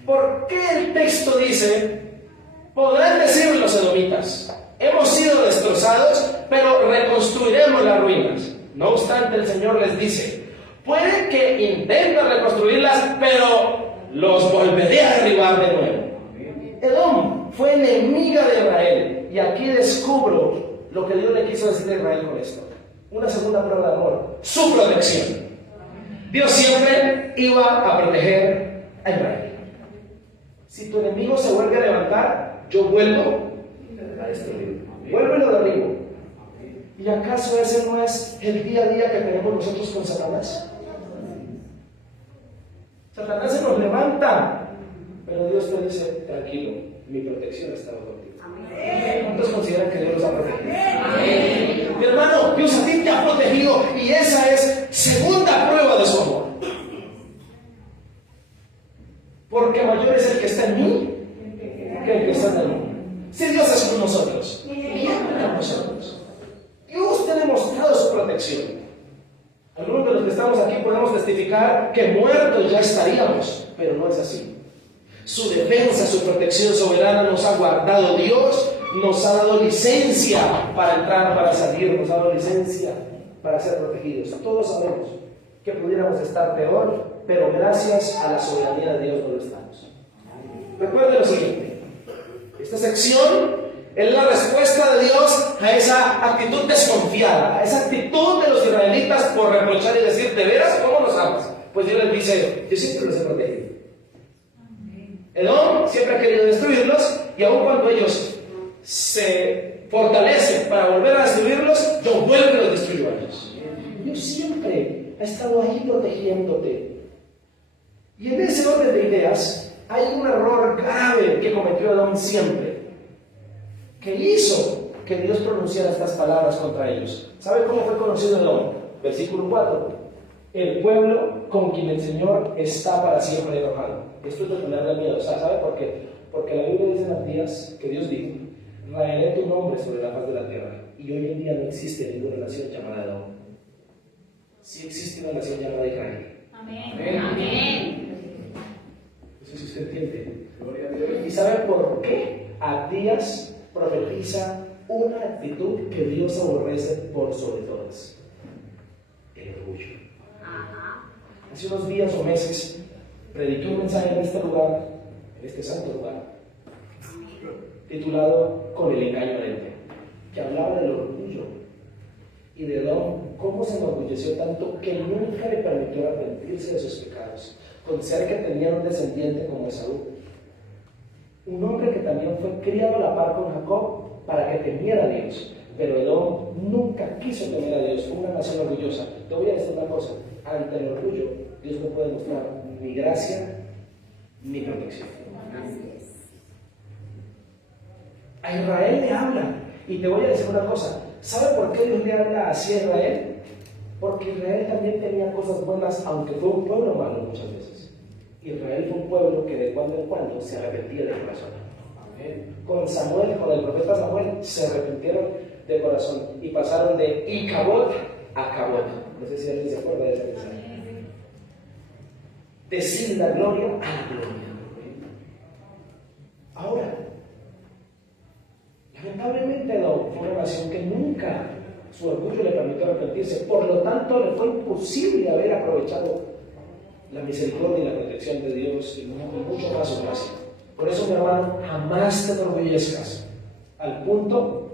¿Por qué el texto dice, podrán decir los edomitas, hemos sido destrozados, pero reconstruiremos las ruinas? No obstante, el Señor les dice, puede que intenten reconstruirlas, pero los volveré a derribar de nuevo. Edom fue enemiga de Israel, y aquí descubro lo que Dios le quiso decir a Israel con esto. Una segunda prueba de amor, su protección. Dios siempre iba a proteger a Israel. Si tu enemigo se vuelve a levantar, yo vuelvo a destruir. Vuelvo y lo derribo. ¿Y acaso ese no es el día a día que tenemos nosotros con Satanás? Satanás se nos levanta, pero Dios te dice, tranquilo, mi protección está contigo. ¿Cuántos consideran que Dios los ha protegido? Amén. Mi hermano, Dios a ti te ha protegido, y esa es segunda prueba de su amor. Porque mayor es el que está en mí que el que está en el mundo. Si Dios es con nosotros, ¿quién contra nosotros? Dios te ha demostrado su protección. Algunos de los que estamos aquí podemos testificar que muertos ya estaríamos, pero no es así. Su defensa, su protección soberana nos ha guardado. Dios nos ha dado licencia para entrar, para salir, nos ha dado licencia para ser protegidos. Todos sabemos que pudiéramos estar peor, pero gracias a la soberanía de Dios no lo estamos. Recuerde lo siguiente: esta sección es la respuesta de Dios a esa actitud desconfiada, a esa actitud de los israelitas por reprochar y decir: ¿de veras cómo nos amas? Pues Dios les dice: yo siempre los he protegido. Edom siempre ha querido destruirlos, y aun cuando ellos se fortalecen para volver a destruirlos, yo vuelvo y los destruyo a ellos. Dios siempre ha estado ahí protegiéndote. Y en ese orden de ideas hay un error grave que cometió Edom siempre, que hizo que Dios pronunciara estas palabras contra ellos. ¿Sabe cómo fue conocido Edom? Versículo 4: el pueblo con quien el Señor está para siempre enojado. Esto es de tenerle miedo. ¿Sabe por qué? Porque la Biblia dice en Matías que Dios dijo: raeré tu nombre sobre la faz de la tierra. Y hoy en día no existe ninguna nación llamada Edom. Sí existe una nación llamada Israel. Amén. Amén. No sé si usted entiende. ¿Y sabe por qué Abdías profetiza una actitud que Dios aborrece por sobre todas? El orgullo. Hace unos días o meses prediqué un mensaje en este lugar, en este santo lugar, titulado Con el engaño adentro, que hablaba del orgullo y de Edom, cómo se enorgulleció tanto que nunca le permitió arrepentirse de sus pecados, con ser que tenía un descendiente como Esaú, un hombre que también fue criado a la par con Jacob para que temiera a Dios. Pero Edom nunca quiso temer a Dios, fue una nación orgullosa. Te voy a decir una cosa: ante el orgullo, Dios no puede mostrar ni gracia ni protección. A Israel le habla, y te voy a decir una cosa: ¿sabe por qué Dios le habla así a Israel? Porque Israel también tenía cosas buenas, aunque fue un pueblo malo muchas veces. Israel fue un pueblo que de cuando en cuando se arrepentía de corazón. Con Samuel, con el profeta Samuel, se arrepintieron de corazón y pasaron de Icabod a Cabot. No sé si alguien se acuerda de ese mensaje. De sin la gloria a la gloria. Ahora, lamentablemente no, fue una nación que nunca su orgullo le permitió arrepentirse, por lo tanto le fue imposible haber aprovechado la misericordia y la protección de Dios, y mucho más su gracia. Por eso, mi hermano, jamás te enorgullezcas al punto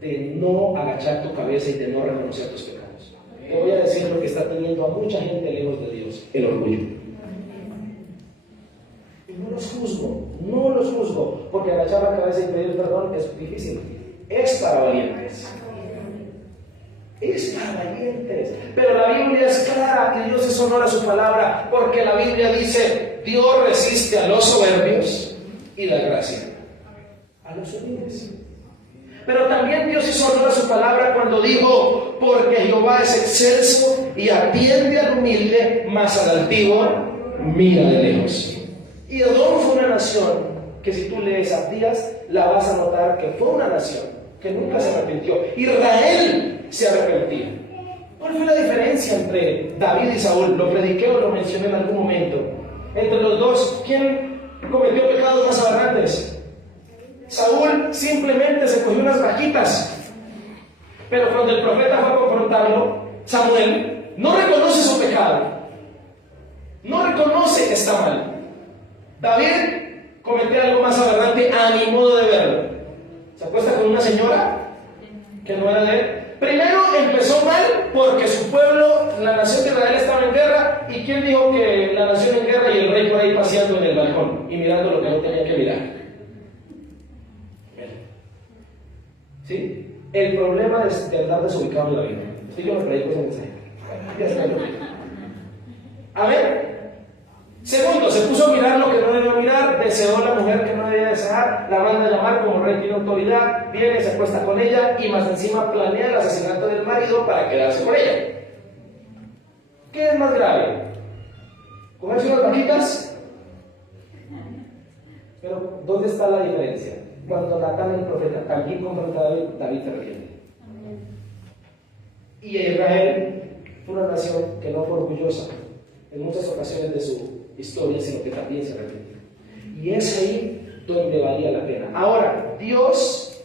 de no agachar tu cabeza y de no reconocer tus pecados. Te voy a decir lo que está teniendo a mucha gente lejos de Dios: el orgullo. Y no los juzgo, porque agachar la cabeza y pedir perdón es difícil. Es para valientes. Es para valientes. Pero la Biblia es clara y Dios es honor a su palabra, porque la Biblia dice: Dios resiste a los soberbios y da gracia a los humildes. Pero también Dios hizo honor a su palabra cuando dijo: porque Jehová es excelso y atiende al humilde, mas al altivo mira de lejos. Y Edom fue una nación que, si tú lees Abdías, la vas a notar que fue una nación que nunca se arrepintió. Israel se arrepentía. ¿Cuál fue la diferencia entre David y Saúl? Lo prediqué o lo mencioné en algún momento. Entre los dos, ¿quién cometió pecados más aberrantes? Saúl simplemente se cogió unas vaquitas, pero cuando el profeta fue a confrontarlo, Samuel no reconoce su pecado, no reconoce que está mal. David cometió algo más aberrante a mi modo de verlo. Se acuesta con una señora que no era de él. Primero empezó mal porque su pueblo, la nación de Israel, estaba en guerra. ¿Y quién dijo que la nación en guerra y el rey por ahí paseando en el balcón y mirando lo que no tenía que mirar? ¿Sí? El problema de andar desubicado en la vida. Estoy yo me predico ese mensaje. Ya está. A ver. Segundo, se puso a mirar lo que no debía mirar, deseó la mujer que no debía desear, la manda a llamar como rey tiene autoridad, viene, se acuesta con ella y más encima planea el asesinato del marido para quedarse con ella. ¿Qué es más grave? ¿Comerse unas vaquitas? Pero, ¿dónde está la diferencia? Cuando Natán el profeta también confronta a David, David se arrepiente. Y Israel fue una nación que no fue orgullosa en muchas ocasiones de su historia, sino que también se arrepiente. Y es ahí donde valía la pena. Ahora, Dios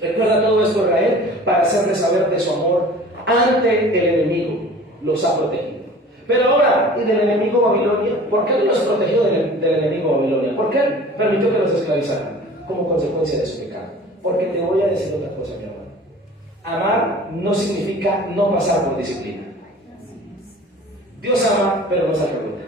recuerda todo esto a Israel para hacerle saber de su amor ante el enemigo. Los ha protegido. Pero ahora, ¿y del enemigo Babilonia? ¿Por qué los protegió del enemigo Babilonia? ¿Por qué permitió que los esclavizaran? Como consecuencia de su pecado. Porque te voy a decir otra cosa, mi hermano. Amar no significa no pasar por disciplina. Dios ama, pero no se alcahueta.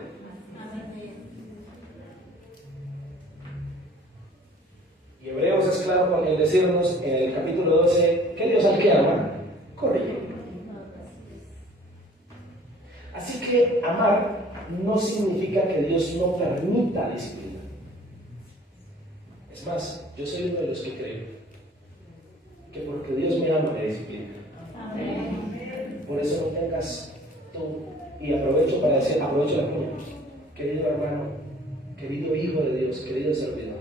Y Hebreos es claro con el decirnos en el capítulo 12 que Dios al que ama, corrige. Así que amar no significa que Dios no permita disciplina. Es más, yo soy uno de los que creo que porque Dios me ama me disciplina. Amén. Por eso no tengas tú, y aprovecho para decir, aprovecho la cuña, querido hermano, querido hijo de Dios, querido servidor,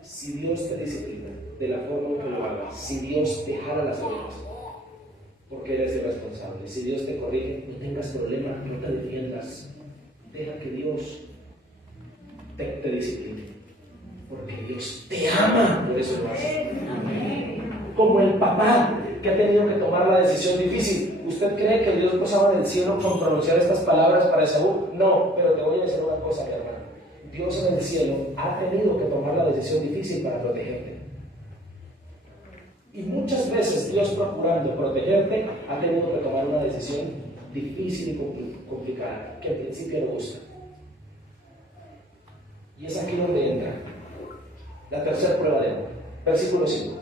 si Dios te disciplina de la forma en que lo hagas, si Dios te jala las orejas, porque eres irresponsable, si Dios te corrige, no tengas problema, no te defiendas, deja que Dios te discipline, porque Dios te ama, por eso lo hace. Como el papá que ha tenido que tomar la decisión difícil. ¿Usted cree que Dios pasaba del cielo con pronunciar estas palabras para Esaú? No, pero te voy a decir una cosa, mi hermano. Dios en el cielo ha tenido que tomar la decisión difícil para protegerte. Y muchas veces Dios, procurando protegerte, ha tenido que tomar una decisión difícil y complicada, que al principio no gusta. Y es aquí donde entra la tercera prueba de amor. Versículo 5.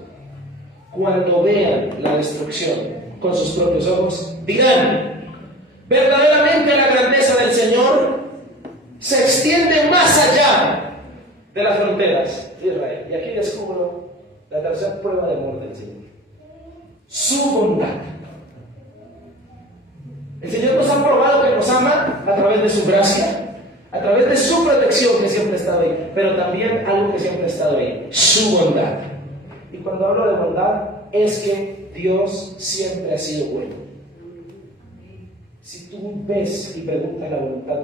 Cuando vean la destrucción con sus propios ojos, dirán: verdaderamente la grandeza del Señor se extiende más allá de las fronteras de Israel. Y aquí descubro la tercera prueba de amor del Señor: su bondad. El Señor nos ha probado que nos ama a través de su gracia, a través de su protección que siempre ha estado ahí, pero también algo que siempre ha estado ahí: su bondad. Y cuando hablo de bondad, es que Dios siempre ha sido bueno. Si tú ves y preguntas la voluntad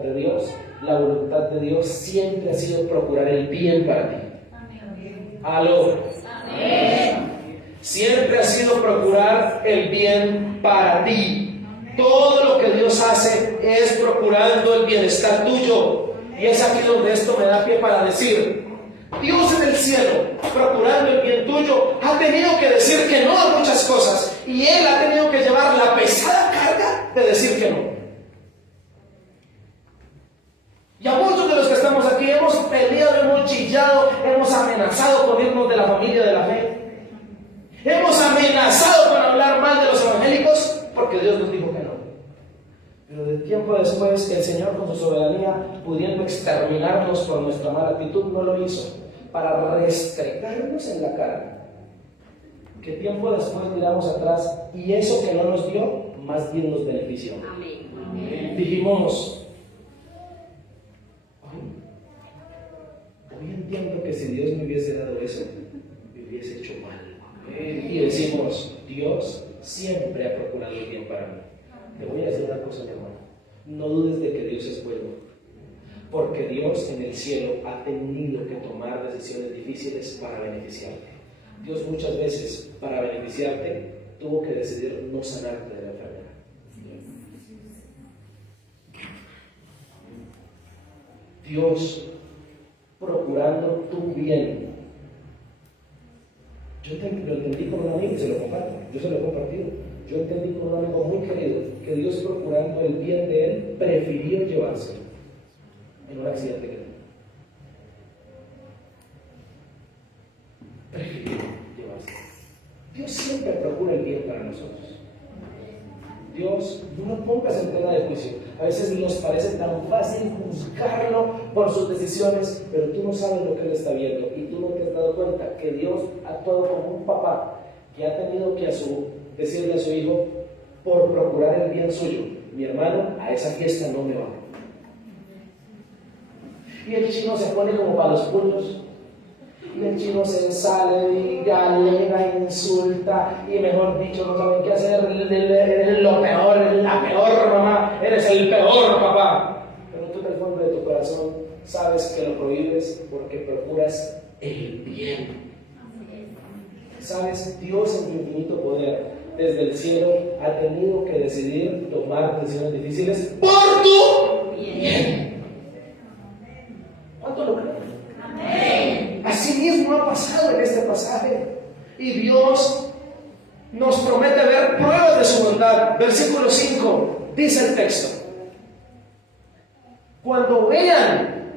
de Dios siempre ha sido procurar el bien para ti. Aló. Amén. Siempre ha sido procurar el bien para ti. Todo lo que Dios hace es procurando el bienestar tuyo. Y es aquí donde esto me da pie para decir: Dios en el cielo, procurando el bien tuyo, ha tenido que decir que no a muchas cosas, y Él ha tenido que llevar la pesada carga de decir que no. Y a muchos de los que estamos aquí hemos peleado, hemos chillado, hemos amenazado con irnos de la familia de la fe, hemos amenazado con hablar mal de los evangélicos, porque Dios nos dijo que no. Pero de tiempo después, el Señor, con su soberanía, pudiendo exterminarnos por nuestra mala actitud, no lo hizo para restregarnos en la cara. Que tiempo después miramos atrás y eso que no nos dio, más bien nos benefició. Amén. Dijimos: hoy entiendo que si Dios me hubiese dado eso, me hubiese hecho mal. Amén. Y decimos: Dios siempre ha procurado el bien para mí. Te voy a decir una cosa, mi hermano. No dudes de que Dios es bueno, porque Dios en el cielo ha tenido que tomar decisiones difíciles para beneficiarte. Dios muchas veces, para beneficiarte, tuvo que decidir no sanarte de la enfermedad. Dios procurando tu bien. Yo lo entendí con un amigo y se lo comparto. Yo se lo he compartido. Yo entendí con un amigo muy querido que Dios, procurando el bien de él, prefirió llevarse en un accidente que tuvo. Prefirió llevarse. Dios siempre procura el bien para nosotros. Dios, no pongas en tela de juicio. A veces nos parece tan fácil juzgarlo por sus decisiones, pero tú no sabes lo que Él está viendo y tú no te has dado cuenta que Dios ha actuado como un papá que ha tenido que decirle a su hijo, por procurar el bien suyo: mi hermano, a esa fiesta no me va. Y el chino se pone como para los puños y el chino se sale y alega, insulta y mejor dicho no saben qué hacer, eres lo peor, eres la peor mamá, eres el peor papá. Pero tú en el fondo de tu corazón sabes que lo prohíbes porque procuras el bien. Sabes, Dios en su infinito poder desde el cielo ha tenido que decidir tomar decisiones difíciles por tu bien. ¿Cuánto lo creen? Amén. Así mismo ha pasado en este pasaje. Y Dios nos promete ver pruebas de su bondad. Versículo 5, dice el texto. Cuando verán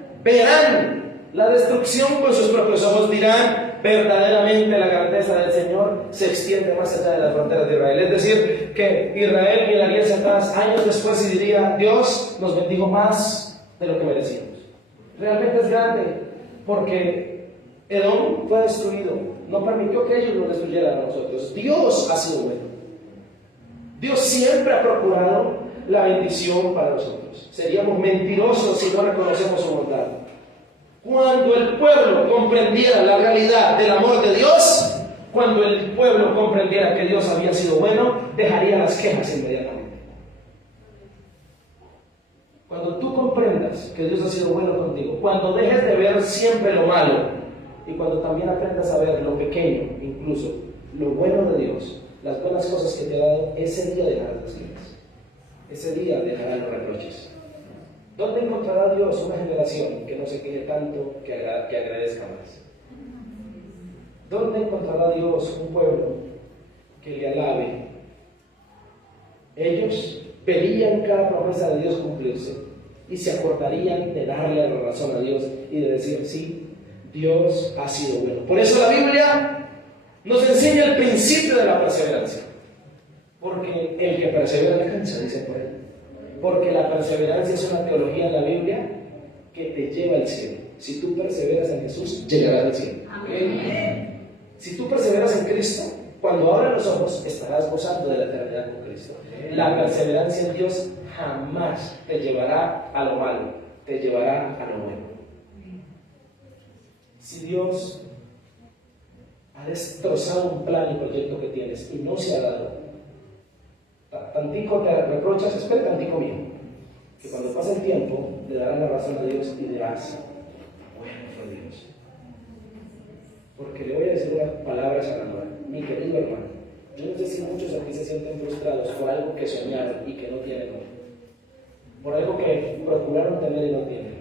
la destrucción con sus propios ojos, dirán: verdaderamente la grandeza del Señor se extiende más allá de las fronteras de Israel. Es decir, que Israel miraría hacia atrás años después y diría: Dios nos bendijo más de lo que merecíamos. Realmente es grande, porque Edom fue destruido, no permitió que ellos nos destruyeran a nosotros. Dios ha sido bueno. Dios siempre ha procurado la bendición para nosotros. Seríamos mentirosos si no reconocemos su bondad. Cuando el pueblo comprendiera la realidad del amor de Dios, cuando el pueblo comprendiera que Dios había sido bueno, dejaría las quejas inmediatamente. Cuando tú comprendas que Dios ha sido bueno contigo, cuando dejes de ver siempre lo malo y cuando también aprendas a ver lo pequeño, incluso lo bueno de Dios, las buenas cosas que te ha dado, ese día dejarás las quejas, ese día dejarás los reproches. ¿Dónde encontrará Dios una generación que no se queje tanto, que agradezca más? ¿Dónde encontrará Dios un pueblo que le alabe? Ellos verían cada promesa de Dios cumplirse y se acordarían de darle la razón a Dios y de decir: sí, Dios ha sido bueno. Por eso la Biblia nos enseña el principio de la perseverancia, porque el que persevera alcanza, dice por él. Porque la perseverancia es una teología en la Biblia que te lleva al cielo. Si tú perseveras en Jesús, llegarás al cielo. Amén. Si tú perseveras en Cristo, cuando abras los ojos, estarás gozando de la eternidad con Cristo. La perseverancia en Dios jamás te llevará a lo malo, te llevará a lo bueno. Si Dios ha destrozado un plan y proyecto que tienes y no se ha dado, tantico te reprochas, espera tantico mío, que cuando pase el tiempo le darás la razón a Dios y dirás: bueno fue Dios. Porque le voy a decir unas palabras a la mano, mi querido hermano. Yo no sé si muchos aquí se sienten frustrados por algo que soñaron y que no tienen hoy, por algo que procuraron tener y no tienen.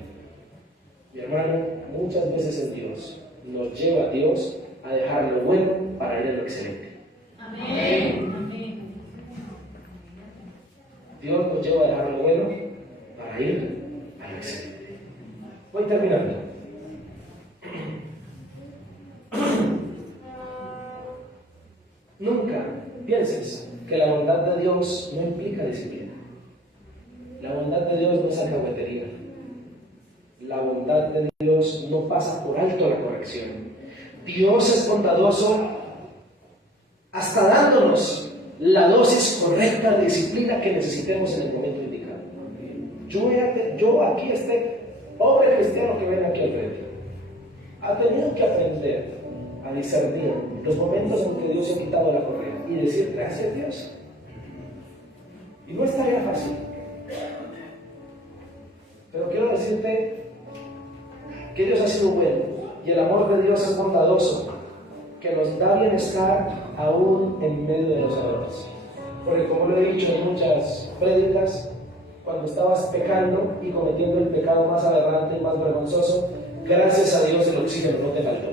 Mi hermano, muchas veces en Dios nos lleva a Dios a dejar lo bueno para ir a lo excelente. Amén. Dios nos lleva a dejar lo bueno para ir a lo excelente. Voy terminando. Nunca pienses que la bondad de Dios no implica disciplina. La bondad de Dios no es alcahuetería. La bondad de Dios no pasa por alto la corrección. Dios es bondadoso hasta dándonos la dosis correcta de disciplina que necesitemos en el momento indicado. Yo aquí, este hombre cristiano que ven aquí al frente, ha tenido que aprender a discernir los momentos en que Dios ha quitado la correa y decir: gracias Dios. Y no es tarea fácil, pero quiero decirte que Dios ha sido bueno y el amor de Dios es bondadoso, que nos da bienestar aún en medio de los errores. Porque como lo he dicho en muchas prédicas, cuando estabas pecando y cometiendo el pecado más aberrante y más vergonzoso, gracias a Dios el oxígeno no te faltó.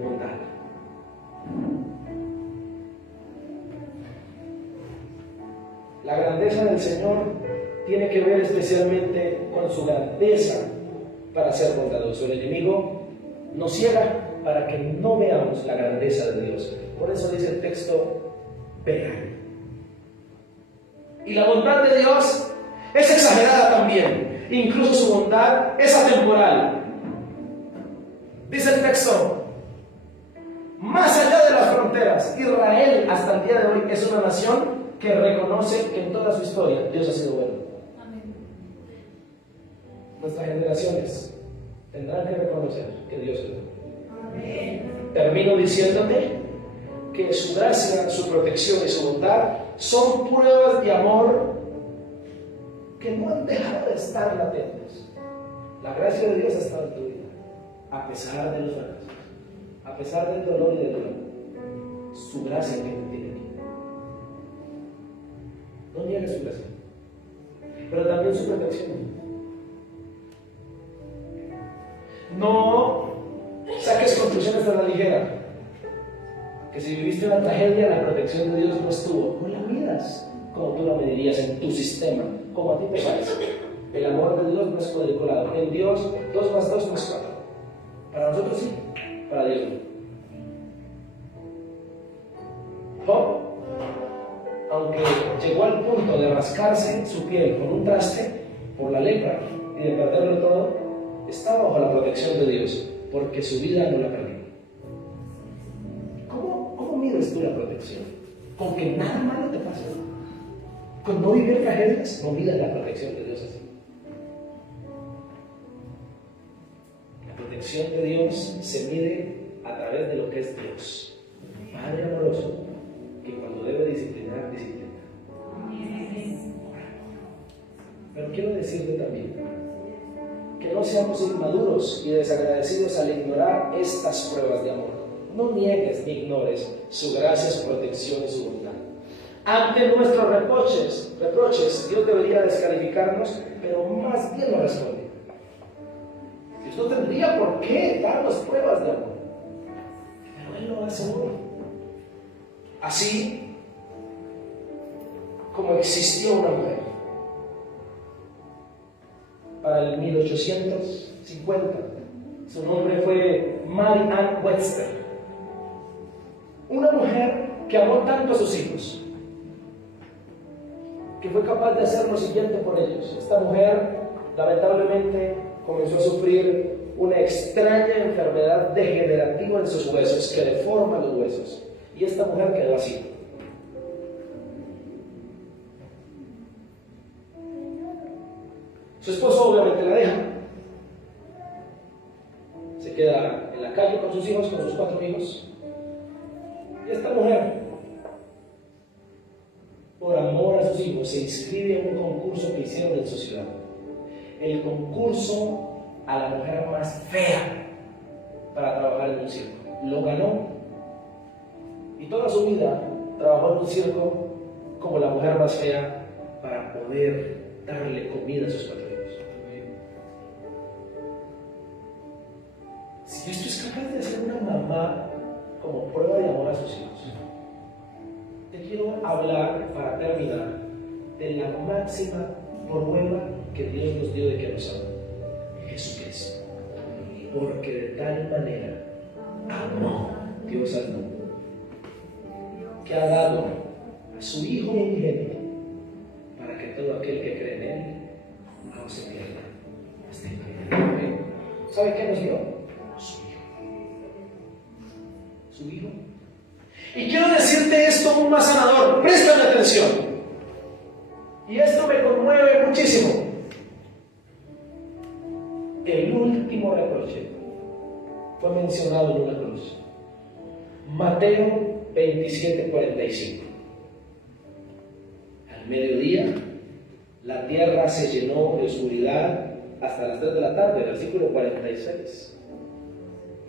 Bondad. La grandeza del Señor tiene que ver especialmente con su grandeza para ser bondadoso. El enemigo nos ciega para que no veamos la grandeza de Dios. Por eso dice el texto: vean. Y la bondad de Dios es exagerada también. Incluso su bondad es atemporal. Dice el texto: más allá de las fronteras, Israel hasta el día de hoy es una nación que reconoce que en toda su historia Dios ha sido bueno. nuestras generaciones tendrán que reconocer que Dios es bueno. Termino diciéndote que su gracia, su protección y su bondad son pruebas de amor que no han dejado de estar latentes. La gracia de Dios ha estado en tu vida, a pesar de los fracasos, a pesar del dolor y del dolor. Su gracia que te tiene aquí. No niegues su gracia, pero también su protección. No saques conclusiones tan a la ligera. Que si viviste una tragedia, la protección de Dios no estuvo. No la midas como tú la medirías en tu sistema, como a ti te parece. El amor de Dios no es cuadriculado. En Dios, 2 más 2 no es 4. Para nosotros sí, para Dios no. Job, aunque llegó al punto de rascarse su piel con un traste por la lepra y de perderlo todo, estaba bajo la protección de Dios, porque su vida no la perdió. ¿Cómo mides tú la protección? ¿Con que nada malo te pase? ¿Con no vivir tragedias? No midas la protección de Dios así. La protección de Dios se mide a través de lo que es Dios. Padre amoroso, que cuando debe disciplinar, disciplina. Pero quiero decirte también que no seamos inmaduros y desagradecidos al ignorar estas pruebas de amor. No niegues ni ignores su gracia, su protección y su bondad. Ante nuestros reproches, Dios debería descalificarnos, pero más bien nos responde. Dios no tendría por qué darnos pruebas de amor, pero Él lo hace hoy. Así como existió una mujer para el 1850, su nombre fue Mary Ann Webster, una mujer que amó tanto a sus hijos que fue capaz de hacer lo siguiente por ellos. Esta mujer lamentablemente comenzó a sufrir una extraña enfermedad degenerativa en sus huesos que deforma los huesos, y esta mujer quedó así. Su esposo obviamente la deja, se queda en la calle con sus hijos, con sus 4 hijos, y esta mujer, por amor a sus hijos, se inscribe en un concurso que hicieron en su ciudad, el concurso a la mujer más fea para trabajar en un circo. Lo ganó, y toda su vida trabajó en un circo como la mujer más fea para poder darle comida a sus 4 hijos. Si esto es capaz de hacer una mamá como prueba de amor a sus hijos, te quiero hablar, para terminar, de la máxima prueba que Dios nos dio de que nos ama: Jesucristo. Porque de tal manera amó Dios al mundo, que ha dado a su Hijo unigénito, para que todo aquel que cree en Él no se pierda, mas tenga vida. ¿Sabe qué nos dio? Su Hijo. Su Hijo. Y quiero decirte esto aún más sanador. Préstame atención. Y esto me conmueve muchísimo. El último reproche fue mencionado en una cruz. Mateo 27:45. Al mediodía, la tierra se llenó de oscuridad hasta las 3 de la tarde, versículo 46.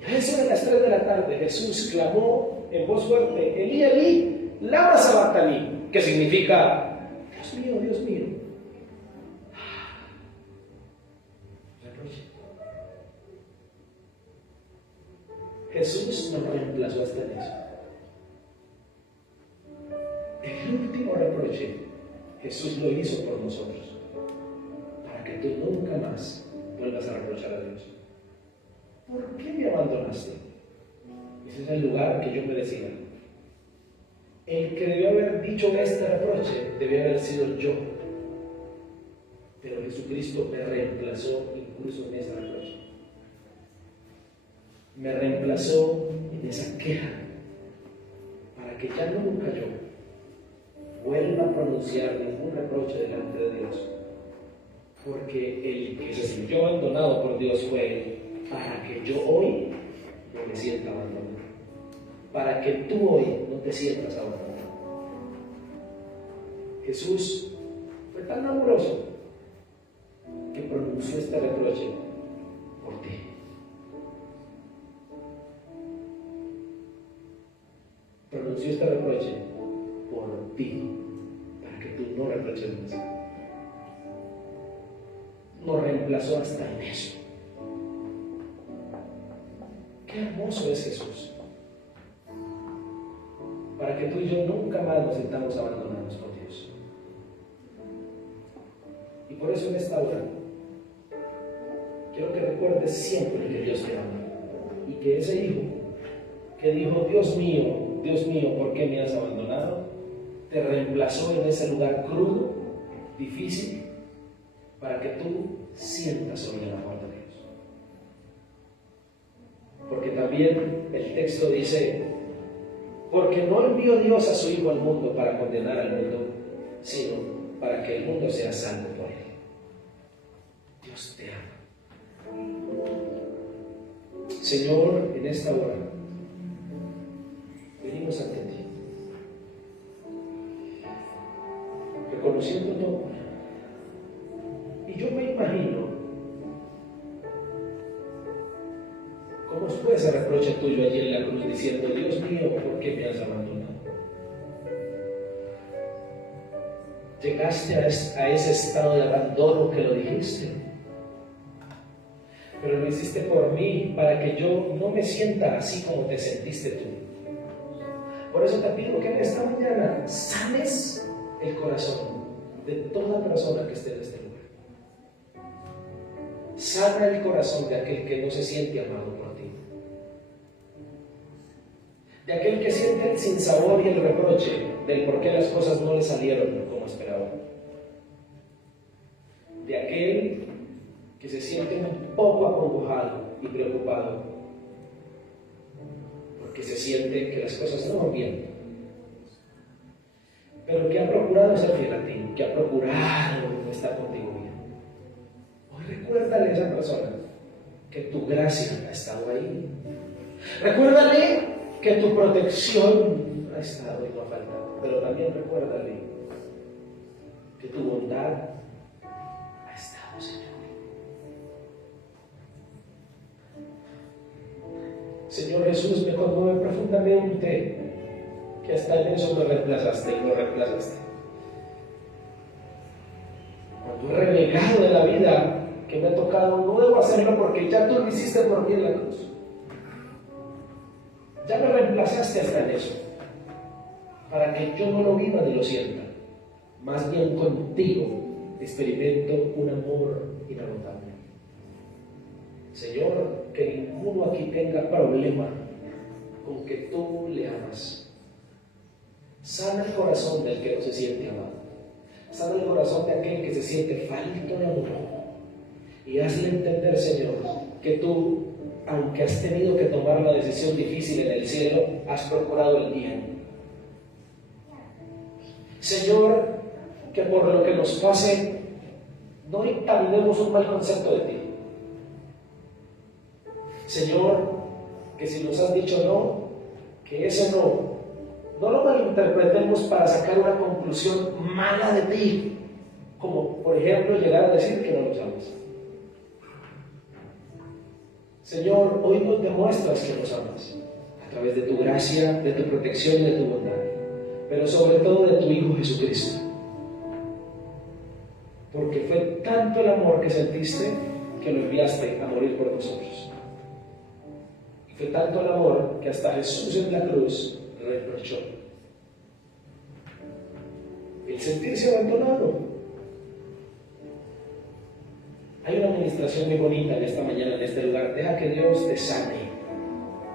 A eso de las 3 de la tarde, Jesús clamó en voz fuerte: Elí, Elí, lama sabactani, que significa: Dios mío, Dios mío. Reproche. Jesús nos reemplazó hasta en eso. El último reproche, Jesús lo hizo por nosotros, para que tú nunca más vuelvas a reprochar a Dios. ¿Por qué me abandonaste? Ese es el lugar que yo merecía. El que debió haber dicho este reproche debió haber sido yo. Pero Jesucristo me reemplazó incluso en ese reproche. Me reemplazó en esa queja, para que ya nunca yo vuelva a pronunciar ningún reproche delante de Dios. Porque el que se sintió abandonado por Dios fue Él, para que yo hoy no me sienta abandonado. Para que tú hoy no te sientas abandonado. Jesús fue tan amoroso que pronunció este reproche por ti. Pronunció este reproche por ti, para que tú no reproches más. Nos reemplazó hasta en eso. Qué hermoso es Jesús. Para que tú y yo nunca más nos sintamos abandonados por Dios. Y por eso en esta hora quiero que recuerdes siempre que Dios te ama y que ese hijo que dijo, Dios mío, ¿por qué me has abandonado?, te reemplazó en ese lugar crudo, difícil, para que tú sientas hoy el amor de Dios. Porque también el texto dice, porque no envió Dios a su Hijo al mundo para condenar al mundo, sino para que el mundo sea salvo por él. Dios te ama. Señor, en esta hora venimos ante ti, reconociendo tu amor. Y yo me imagino cómo fue ese reproche tuyo allí en la cruz diciendo, Dios mío, ¿por qué me has abandonado? Llegaste a ese estado de abandono que lo dijiste, pero lo hiciste por mí, para que yo no me sienta así como te sentiste tú. Por eso te pido que en esta mañana sanes el corazón de toda persona que esté en este lugar. Sana el corazón de aquel que no se siente amado por ti, de aquel que siente el sinsabor y el reproche del por qué las cosas no le salieron como esperaba, de aquel que se siente un poco acongojado y preocupado porque se siente que las cosas no van bien, pero que ha procurado ser fiel a ti, que ha procurado estar contigo bien. Hoy recuérdale a esa persona que tu gracia ha estado ahí. Recuérdale que tu protección ha estado y no ha faltado, pero también recuérdale que tu bondad ha estado, Señor. Señor Jesús, me conmueve profundamente que hasta en eso me reemplazaste y lo reemplazaste. Cuando he renegado de la vida, que me ha tocado, no debo hacerlo porque ya tú lo hiciste por mí en la cruz. Ya me reemplazaste hasta en eso, para que yo no lo viva ni lo sienta. Más bien contigo experimento un amor inagotable. Señor, que ninguno aquí tenga problema con que tú le amas. Sana el corazón del que no se siente amado. Sana el corazón de aquel que se siente falto de amor. Y hazle entender, Señor, que tú, aunque has tenido que tomar la decisión difícil en el cielo, has procurado el bien. Señor, que por lo que nos pase, no dictaminemos un mal concepto de ti. Señor, que si nos has dicho no, que ese no lo malinterpretemos para sacar una conclusión mala de ti, como por ejemplo llegar a decir que no nos amas. Señor, hoy nos demuestras que nos amas a través de tu gracia, de tu protección y de tu bondad, pero sobre todo de tu Hijo Jesucristo, porque fue tanto el amor que sentiste que lo enviaste a morir por nosotros. Fue tanto el amor que hasta Jesús en la cruz reprochó el sentirse abandonado. Hay una administración muy bonita en esta mañana, en este lugar. Deja que Dios te sane,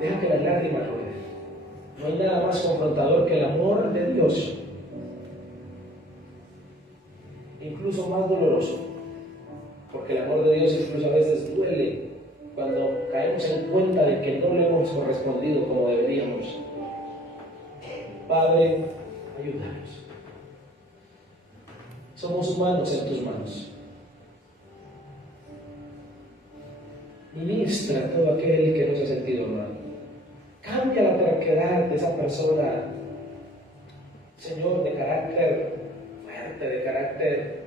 deja que las lágrimas rueden. No hay nada más confrontador que el amor de Dios, incluso más doloroso, porque el amor de Dios incluso a veces duele cuando caemos en cuenta de que no le hemos correspondido como deberíamos. Padre, ayúdanos. Somos humanos en tus manos. Ministra a todo aquel que no se ha sentido amado. Cambia la terquedad de esa persona, Señor, de carácter fuerte, de carácter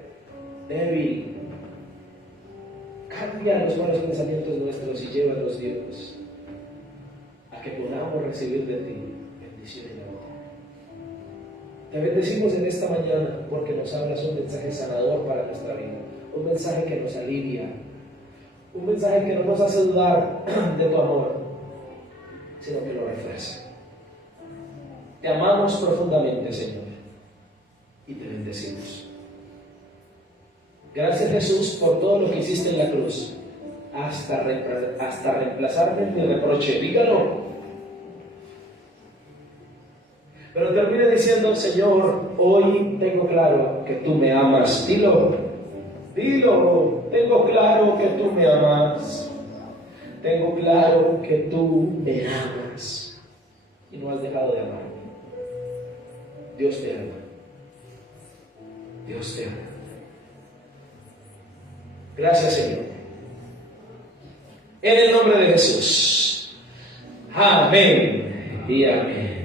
débil. Cambia los malos pensamientos nuestros y llévanos, Dios, a que podamos recibir de ti bendición y amor. Te bendecimos en esta mañana porque nos hablas un mensaje sanador para nuestra vida, un mensaje que nos alivia, un mensaje que no nos hace dudar de tu amor, sino que lo refuerza. Te amamos profundamente, Señor, y te bendecimos. Gracias, Jesús, por todo lo que hiciste en la cruz, hasta reemplazarme en mi reproche. Dígalo. Pero termine diciendo: Señor, hoy tengo claro que tú me amas. Dilo, dilo. Tengo claro que tú me amas. Tengo claro que tú me amas y no has dejado de amarme. Dios te ama. Dios te ama. Gracias, Señor. En el nombre de Jesús. Amén y amén.